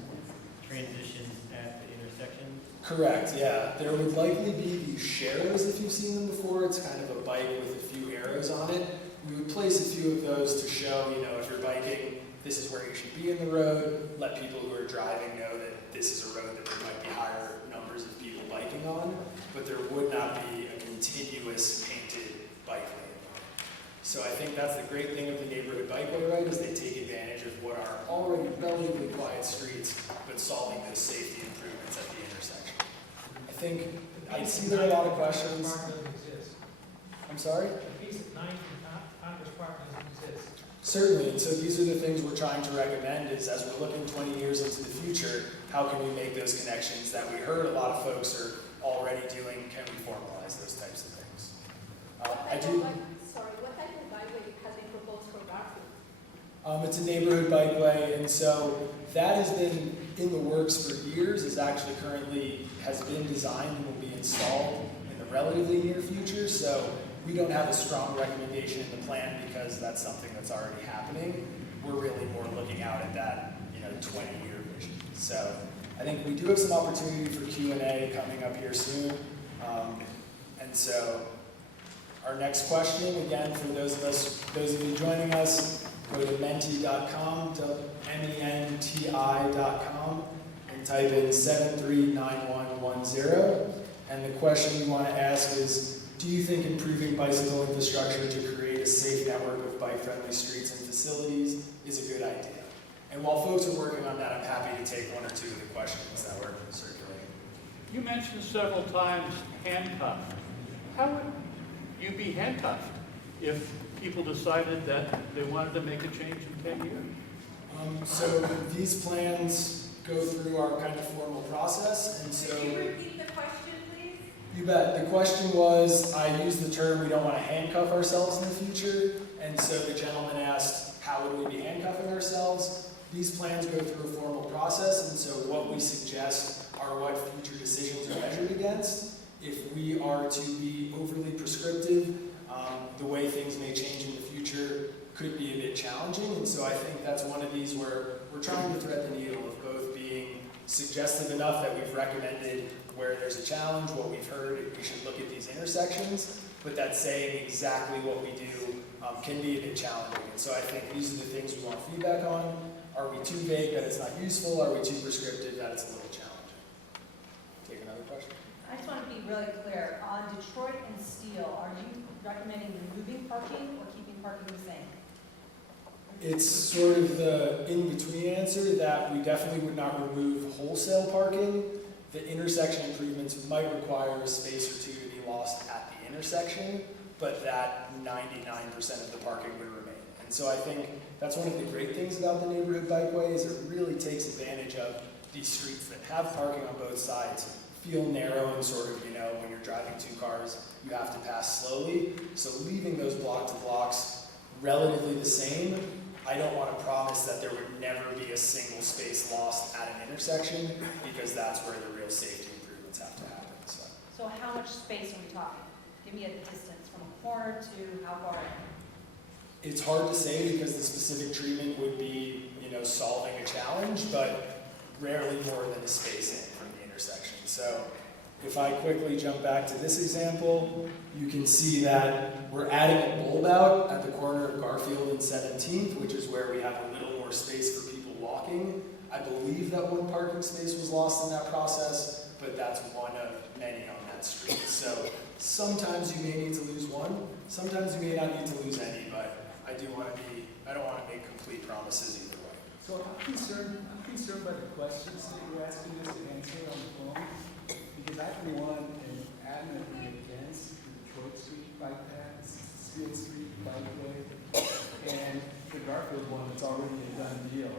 transitions at the intersection. Correct, yeah. There would likely be these sharrows if you've seen them before. It's kind of a bike with a few arrows on it. We would place a few of those to show, if you're biking, this is where you should be in the road. Let people who are driving know that this is a road that there might be higher numbers of people biking on, but there would not be a continuous painted bike lane. So I think that's the great thing of the neighborhood bikeway, right, is they take advantage of what are already relatively quiet streets, but solving those safety improvements at the intersection. I think, I see there are a lot of questions. I'm sorry? The piece at 9th and Congress Park doesn't exist. Certainly, and so these are the things we're trying to recommend is as we're looking 20 years into the future, how can we make those connections that we heard a lot of folks are already doing? Can we formalize those types of things? What type of bikeway has been proposed for Garfield? It's a neighborhood bikeway, and so that has been in the works for years, is actually currently has been designed and will be installed in the relatively near future. So we don't have a strong recommendation in the plan because that's something that's already happening. We're really more looking out at that 20-year vision. So I think we do have some opportunity for Q&A coming up here soon. And so our next question, again, for those of you joining us, go to menti.com, menti.com, and type in 739110. And the question we want to ask is, do you think improving bicycle infrastructure to create a safe network of bike-friendly streets and facilities is a good idea? And while folks are working on that, I'm happy to take one or two of the questions that were circulating. You mentioned several times handcuffed. How would you be handcuffed if people decided that they wanted to make a change in 10 years? So these plans go through our kind of formal process, and so. Could you repeat the question, please? You bet. The question was, I used the term, we don't want to handcuff ourselves in the future, and so the gentleman asked, how would we be handcuffing ourselves? These plans go through a formal process, and so what we suggest are what future decisions are measured against. If we are to be overly prescriptive, the way things may change in the future could be a bit challenging, and so I think that's one of these where we're trying to thread the needle of both being suggestive enough that we've recommended where there's a challenge, what we've heard, we should look at these intersections, but that saying exactly what we do can be a bit challenging. And so I think these are the things we want feedback on. Are we too vague that it's not useful? Are we too prescriptive that it's a little challenging? Take another question. I just want to be really clear. On Detroit and Steele, are you recommending removing parking or keeping parking the same? It's sort of the in-between answer that we definitely would not remove wholesale parking. The intersection improvements might require a space or two to be lost at the intersection, but that 99% of the parking would remain. And so I think that's one of the great things about the neighborhood bikeway is it really takes advantage of these streets that have parking on both sides, feel narrow and sort of, when you're driving two cars, you have to pass slowly. So leaving those block to blocks relatively the same, I don't want to promise that there would never be a single space lost at an intersection because that's where the real safety improvements have to happen. So how much space are we talking? Give me a distance from a corner to how far in? It's hard to say because the specific treatment would be, solving a challenge, but rarely more than a space in from the intersection. So if I quickly jump back to this example, you can see that we're adding a bulb out at the corner of Garfield and 17th, which is where we have a little more space for people walking. I believe that one parking space was lost in that process, but that's one of many on that street. So sometimes you may need to lose one, sometimes you may not need to lose any, but I don't want to make complete promises either way. So I'm concerned by the questions that you're asking us to answer on the phone, because I for one am adamantly against the Detroit Street bike path, Steele Street bikeway, and the Garfield one that's already a done deal.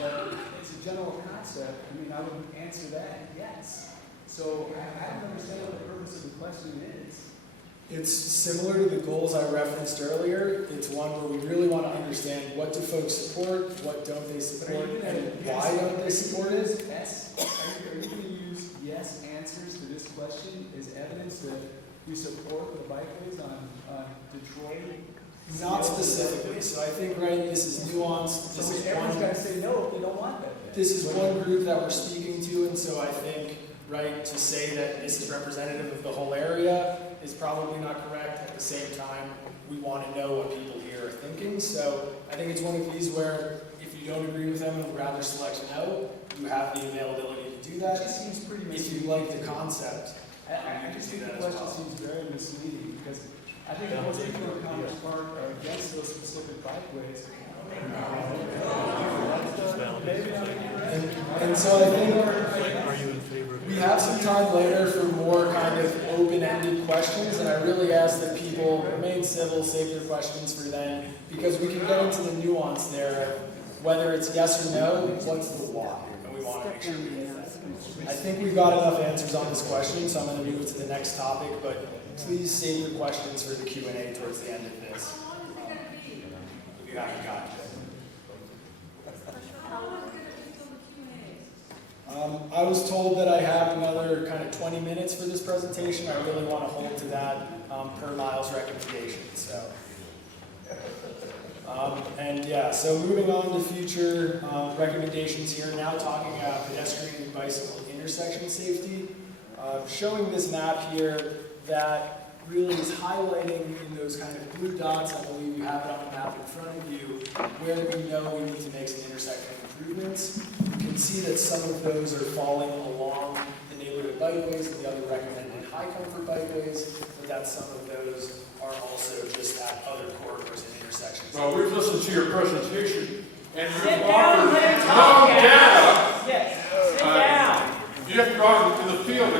But it's a general concept. I would answer that yes. So I don't understand what the purpose of the question is. It's similar to the goals I referenced earlier. It's one where we really want to understand what do folks support, what don't they support, and why don't they support it. Yes. Are you going to use yes answers to this question as evidence that we support the bikeways on Detroit? Not specifically. So I think, this is nuanced. So everyone's got to say no if they don't want that. This is one group that we're speaking to, and so I think, to say that this is representative of the whole area is probably not correct. At the same time, we want to know what people here are thinking. So I think it's one of these where if you don't agree with them and would rather select no, you have the availability to do that. It just seems pretty If misleading. you like the concept, I just think the question seems very misleading because I think most people in Commerce Park are against those specific bikeways. and so I think we have some time later for more kind of open-ended questions, and I really ask that people remain civil, save their questions for then, because we can get into the nuance there, whether it's yes or no, what's the why, and we want to make sure we get that. I think we've got enough answers on this question, so I'm going to move to the next topic, but please save your questions for the Q&A towards the end of this. If you haven't gotten it. I was told that I have another kind of 20 minutes for this presentation. I really want to hold to that per Miles' recommendation. So moving on to future recommendations here, now talking about pedestrian and bicycle intersection safety. Showing this map here that really is highlighting in those kind of blue dots, I believe you have it on the map in front of you, where we know we need to make some intersection improvements. You can see that some of those are falling along the neighborhood bikeways and the other recommended high comfort bikeways, but that some of those are also just at other corridors and intersections. Well, we've listened to your presentation, and Sit you've down, offered let him no talk, data. Yes, sit down. You have to go out into the field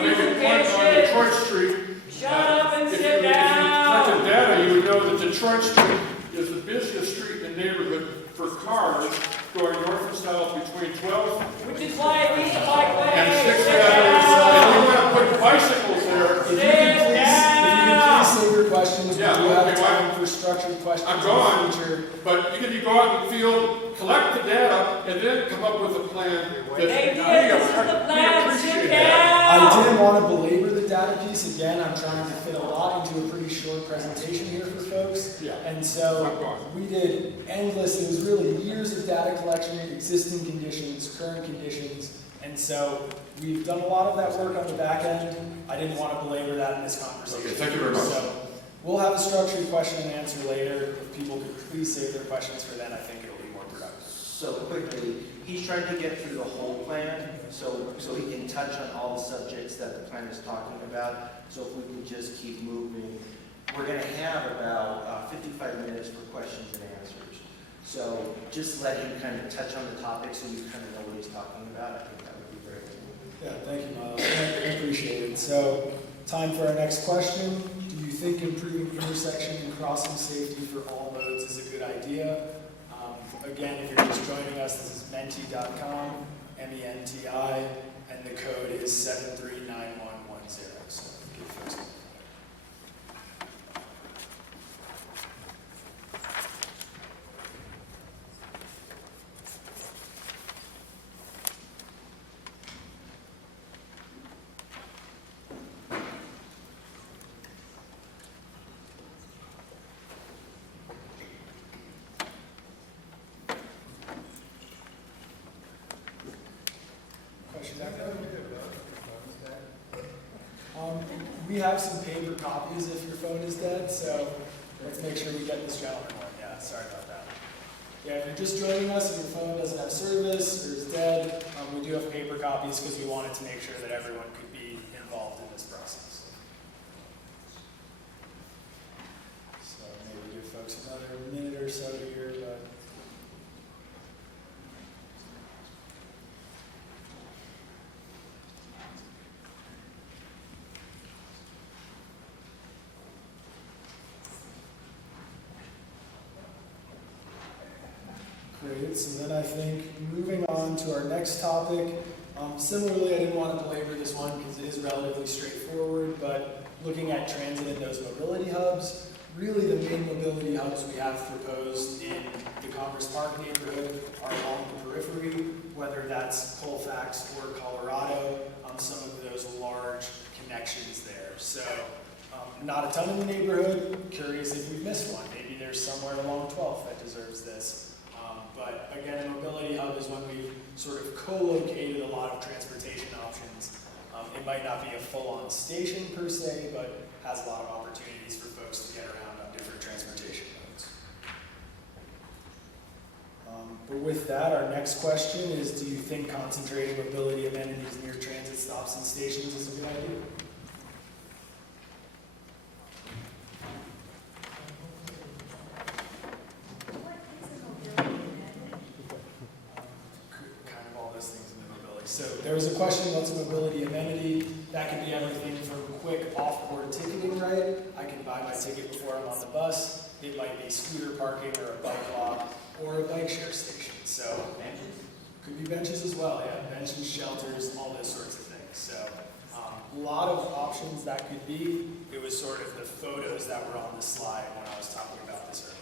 to make a point on Detroit Street. Shut up and If sit you down. look at data, you would know that Detroit Street is the busiest street in the neighborhood for cars going north and south between 12th Which is why I need a bikeway. and 6th Sit Avenue. down. If you want to put bicycles there, If you can please save your questions, we do Yeah, have okay, time for structured questions I'm in gone. the future. but you can go out in the field, collect the data, and then come up with a plan that Hey, we this is the plan. appreciate Sit that. I down. didn't want to belabor the data piece. Again, I'm trying to fit a lot into a pretty short presentation here for folks. Yeah. And so we did endless, it was really years of data collection, existing conditions, current conditions. And so we've done a lot of that work on the back end. I didn't want to belabor that in this conversation. Okay, thank you very much. So we'll have a structured question and answer later. If people could please save their questions for then, I think it'll be more productive. So quickly, he's trying to get through the whole plan, so he can touch on all the subjects that the plan is talking about. So if we can just keep moving, we're gonna have about 55 minutes for questions and answers. So just let him kind of touch on the topic so you kind of know what he's talking about. I think that would be great. Yeah, thank you, Miles. I appreciate it. So, time for our next question. Do you think improving intersection and crossing safety for all modes is a good idea? Again, if you're just joining us, this is menti.com, MENTI, and the code is 739110. So, give folks a moment. Question back there? We have some paper copies if your phone is dead, so let's make sure we get this gentleman one. Yeah, sorry about that. Yeah, if you're just joining us and your phone doesn't have service or is dead, we do have paper copies because we wanted to make sure that everyone could be involved in this process. So maybe give folks another minute or so here, but. Great, so then I think moving on to our next topic, similarly I didn't want to belabor this one because it is relatively straightforward, but looking at transit and those mobility hubs, really the main mobility hubs we have proposed in the Commerce Park neighborhood are along the periphery, whether that's Colfax or Colorado, some of those large connections there. So not a ton in the neighborhood, curious if we've missed one, maybe there's somewhere along 12th that deserves this. But again, a mobility hub is when we've sort of co-located a lot of transportation options. It might not be a full-on station per se, but has a lot of opportunities for folks to get around on different transportation modes. But with that, our next question is, do you think concentrating mobility amenities near transit stops and stations is a good idea? So there was a question, what's a mobility amenity? That could be everything from quick off-board ticketing, right? I can buy my ticket before I'm on the bus. It might be scooter parking or a bike lot or a bike share station. So could be benches as well, yeah. Benches, shelters, all those sorts of things. So a lot of options that could be. It was sort of the photos that were on the slide when I was talking about this earlier.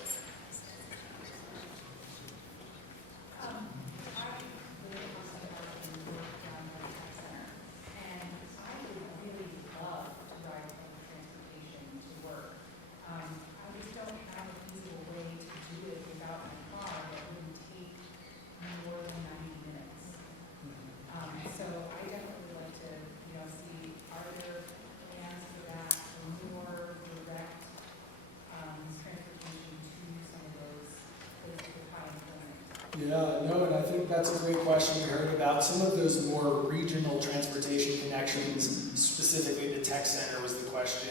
Yeah, no, and I think that's a great question. We heard about some of those more regional transportation connections, specifically the tech center was the question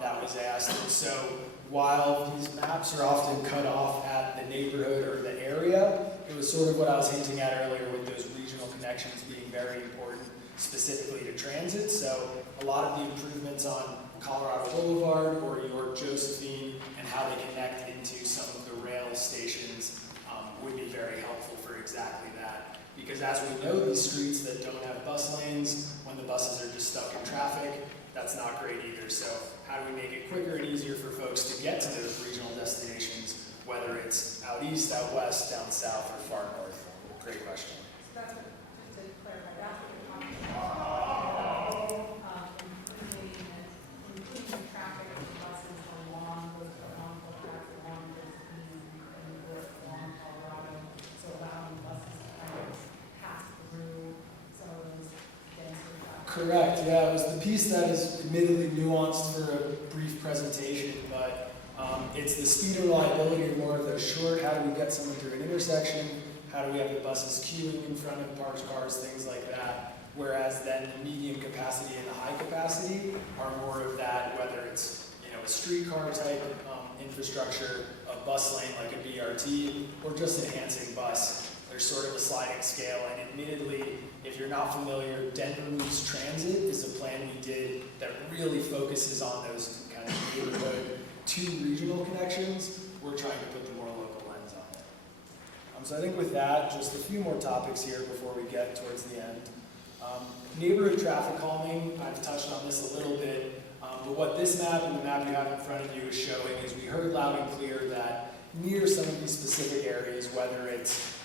that was asked. And so while these maps are often cut off at the neighborhood or the area, it was sort of what I was hinting at earlier with those regional connections being very important. specifically to transit. So a lot of the improvements on Colorado Boulevard or York Josephine and how they connect into some of the rail stations would be very helpful for exactly that. Because as we know, these streets that don't have bus lanes, when the buses are just stuck in traffic, that's not great either. So how do we make it quicker and easier for folks to get to those regional destinations, whether it's out east, out west, down south, or far north? Great question. So that's what, just to clarify, that's what you're talking about. Including traffic of the buses along the tracks along Colorado, so allowing buses to kind of pass through some of those denser traffic. Correct, yeah, it was the piece that is admittedly nuanced for a brief presentation, but it's the speed and reliability of more of those short, how do we get someone through an intersection, how do we have the buses queuing in front of parked cars, things like that. Whereas then the medium capacity and the high capacity are more of that, whether it's a streetcar type infrastructure, a bus lane like a BRT, or just enhancing bus. There's sort of a sliding scale, and admittedly, if you're not familiar, Denver Moves Transit is a plan we did that really focuses on those kind of neighborhood to regional connections. We're trying to put the more local lens on it. So I think with that, just a few more topics here before we get towards the end. Neighborhood traffic calming, I've touched on this a little bit, but what this map and the map you have in front of you is showing is we heard loud and clear that near some of these specific areas, whether it's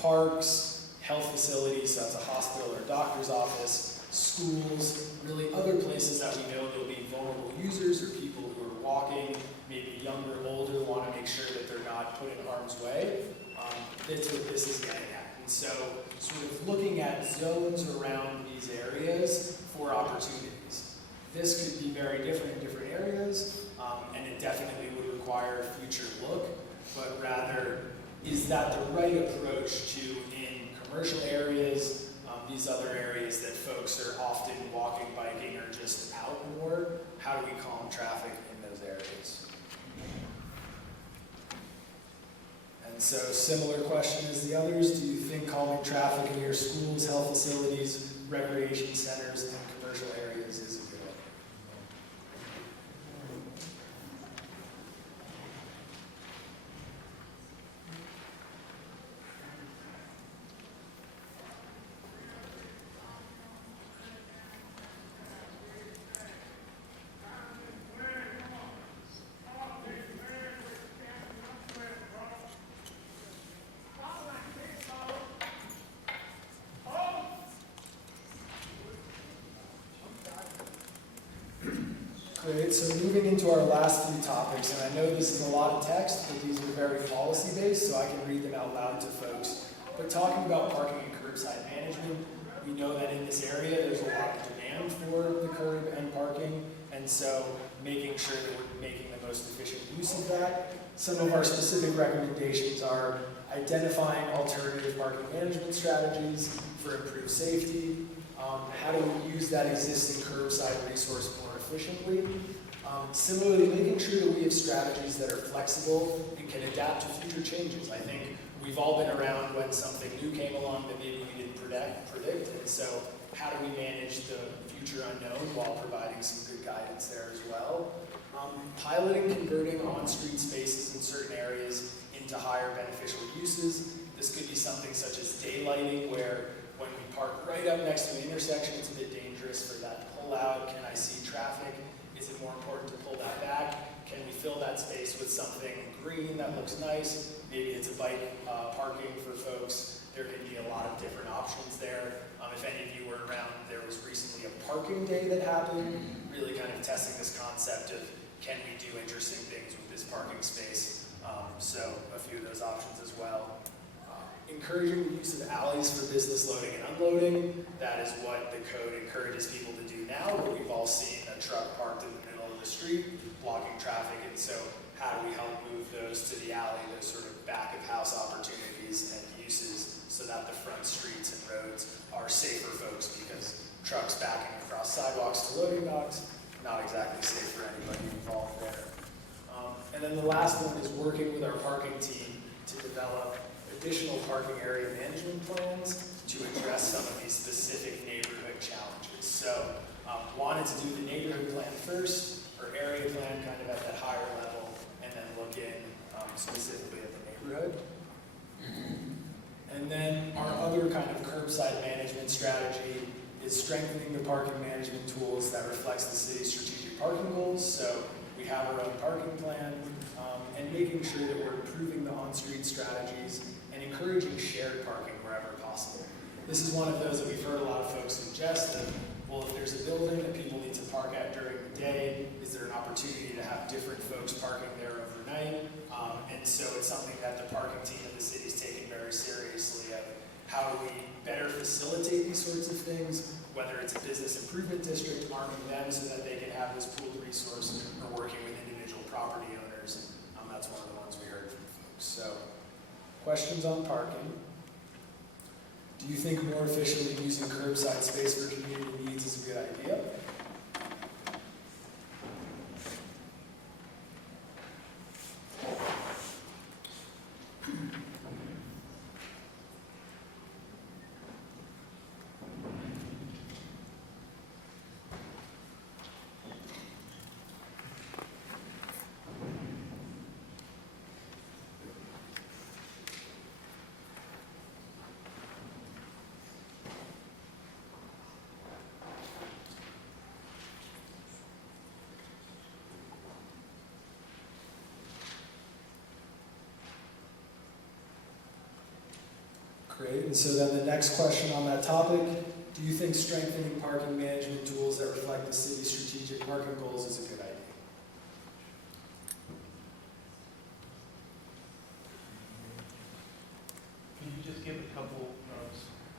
parks, health facilities, so that's a hospital or a doctor's office, schools, really other places that we know there'll be vulnerable users or people who are walking, maybe younger, older, want to make sure that they're not put in harm's way. That's what this is getting at. And so sort of looking at zones around these areas for opportunities. This could be very different in different areas, and it definitely would require a future look, but rather, is that the right approach to, in commercial areas, these other areas that folks are often walking, biking, or just out more, how do we calm traffic in those areas? And so similar question as the others, do you think calming traffic in your schools, health facilities, recreation centers, and commercial areas is a good one? Great, so moving into our last few topics, and I know this is a lot of text, but these are very policy-based, so I can read them out loud to folks. But talking about parking and curbside management, we know that in this area there's a lot of demand for the curb and parking, and so making sure that we're making the most efficient use of that. Some of our specific recommendations are identifying alternative parking management strategies for improved safety. How do we use that existing curbside resource more efficiently? Similarly, making sure that we have strategies that are flexible and can adapt to future changes. I think we've all been around when something new came along that maybe we didn't predict, and so how do we manage the future unknown while providing some good guidance there as well? Piloting converting on-street spaces in certain areas into higher beneficial uses. This could be something such as daylighting, where when we park right up next to an intersection, it's a bit dangerous for that to pull out. Can I see traffic? Is it more important to pull that back? Can we fill that space with something green that looks nice? Maybe it's a bike parking for folks. There can be a lot of different options there. If any of you were around, there was recently a parking day that happened, really kind of testing this concept of can we do interesting things with this parking space? So a few of those options as well. Encouraging the use of alleys for business loading and unloading. That is what the code encourages people to do now, but we've all seen a truck parked in the middle of the street, blocking traffic, and so how do we help move those to the alley, those sort of back of house opportunities and uses, so that the front streets and roads are safe for folks, because trucks backing across sidewalks to loading docks, not exactly safe for anybody involved there. And then the last one is working with our parking team to develop additional parking area management plans to address some of these specific neighborhood challenges. So wanted to do the neighborhood plan first, or area plan kind of at that higher level, and then look in specifically at the neighborhood. And then our other kind of curbside management strategy is strengthening the parking management tools that reflects the city's strategic parking goals. So we have our own parking plan, and making sure that we're improving the on-street strategies and encouraging shared parking wherever possible. This is one of those that we've heard a lot of folks suggest that, well, if there's a building that people need to park at during the day, is there an opportunity to have different folks parking there overnight? And so it's something that the parking team of the city is taking very seriously of how do we better facilitate these sorts of things, whether it's a business improvement district, arming them so that they can have this pooled resource, or working with individual property owners. That's one of the ones we heard from folks. So, questions on parking? Do you think more efficiently using curbside space for community needs is a good idea? Great, and so then the next question on that topic, do you think strengthening parking management tools that reflect the city's strategic parking goals is a good idea? Can you just give a couple of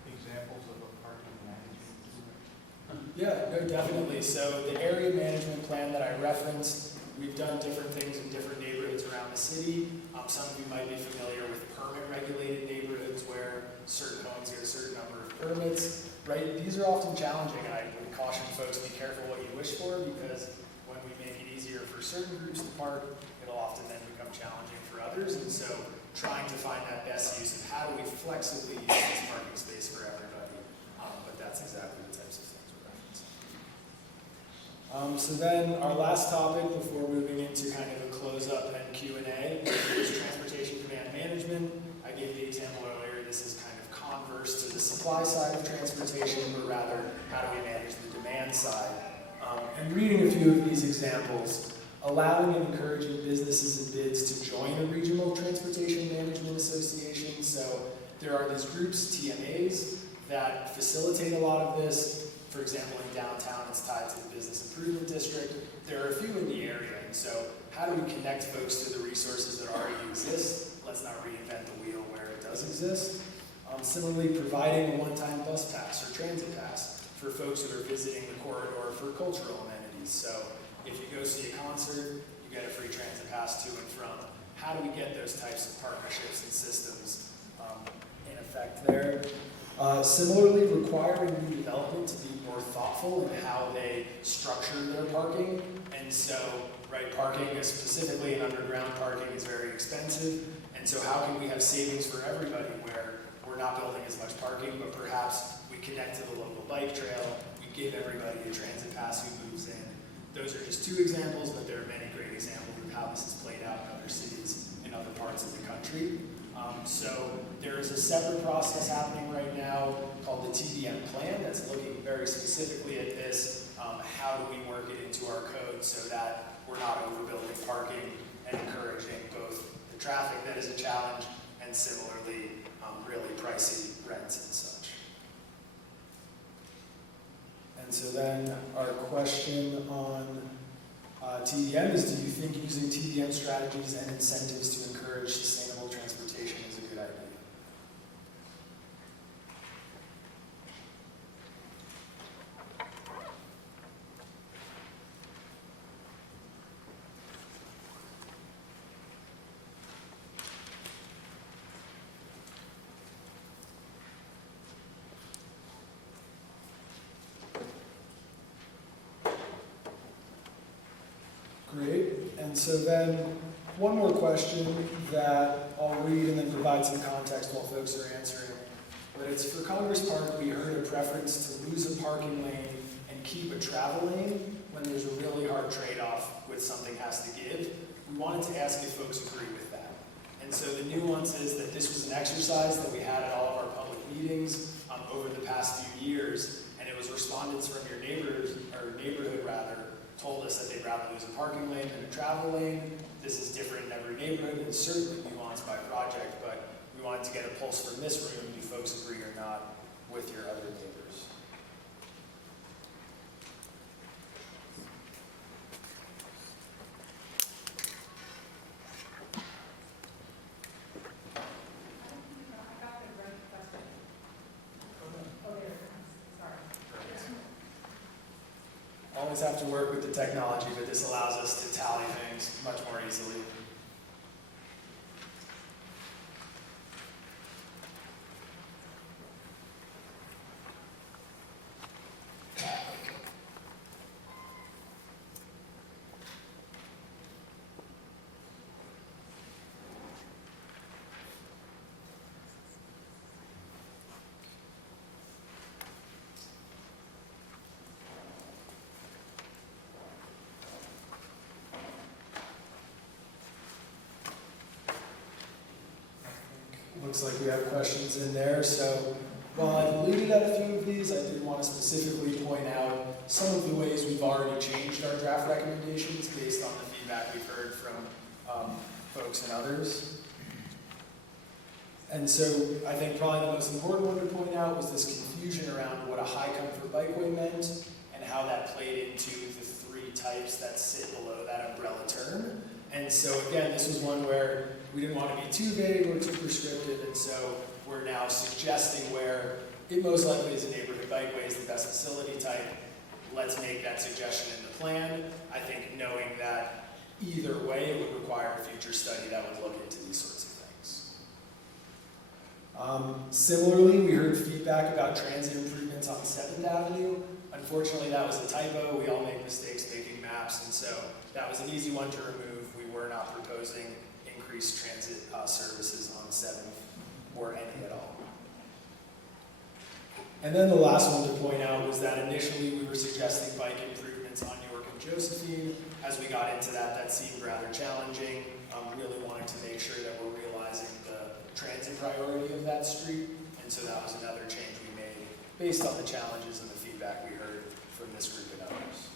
examples of a parking management? Yeah, no, definitely. So the area management plan that I referenced, we've done different things in different neighborhoods around the city. Some of you might be familiar with permit-regulated neighborhoods where certain homes get a certain number of permits, right? These are often challenging, and I would caution folks to be careful what you wish for, because when we make it easier for certain groups to park, it'll often then become challenging for others. And so trying to find that best use of how do we flexibly use this parking space for everybody. But that's exactly the types of things we're referencing. So then our last topic before moving into kind of a close-up and Q&A is transportation demand management. I gave the example earlier, this is kind of converse to the supply side of transportation, but rather how do we manage the demand side. And reading a few of these examples, allowing and encouraging businesses and bids to join a regional transportation management association. So there are these groups, TMAs, that facilitate a lot of this. For example, in downtown, it's tied to the business improvement district. There are a few in the area, and so how do we connect folks to the resources that already exist? Let's not reinvent the wheel where it does exist. Similarly, providing a one-time bus pass or transit pass for folks who are visiting the corridor for cultural amenities. So if you go see a concert, you get a free transit pass to and from. How do we get those types of partnerships and systems in effect there? Similarly, requiring new development to be more thoughtful in how they structure their parking. And so, right, parking, specifically in underground parking, is very expensive. And so how can we have savings for everybody where we're not building as much parking, but perhaps we connect to the local bike trail, we give everybody a transit pass who moves in. Those are just two examples, but there are many great examples of how this is played out in other cities in other parts of the country. So there is a separate process happening right now called the TDM plan that's looking very specifically at this. How do we work it into our code so that we're not overbuilding parking and encouraging both the traffic that is a challenge and similarly really pricey rents and such. And so then our question on TDM is, do you think using TDM strategies and incentives to encourage sustainable transportation is a good idea? Great. And so then one more question that I'll read and then provide some context while folks are answering. But it's for Congress Park, we heard a preference to lose a parking lane and keep a travel lane when there's a really hard trade-off with something has to give. We wanted to ask if folks agree with that. And so the nuance is that this was an exercise that we had at all of our public meetings over the past few years, and it was respondents from your neighbors, or neighborhood rather, told us that they'd rather lose a parking lane than a travel lane. This is different in every neighborhood and certainly nuanced by project, but we wanted to get a pulse from this room, do folks agree or not with your other neighbors? Always have to work with the technology, but this allows us to tally things much more easily. Looks like we have questions in there, so while I've alluded at a few of these, I did want to specifically point out some of the ways we've already changed our draft recommendations based on the feedback we've heard from folks and others. And so I think probably the most important one to point out was this confusion around what a high comfort bikeway meant and how that played into the three types that sit below that umbrella term. And so again, this was one where we didn't want to be too vague or too prescriptive, and so we're now suggesting where it most likely is a neighborhood bikeway is the best facility type. Let's make that suggestion in the plan. I think knowing that either way it would require a future study that would look into these sorts of things. Similarly, we heard feedback about transit improvements on 7th Avenue. Unfortunately, that was a typo. We all make mistakes making maps, and so that was an easy one to remove. We were not proposing increased transit services on 7th or any at all. And then the last one to point out was that initially we were suggesting bike improvements on York and Josephine. As we got into that, that seemed rather challenging. Really wanted to make sure that we're realizing the transit priority of that street, and so that was another change we made based on the challenges and the feedback we heard from this group and others.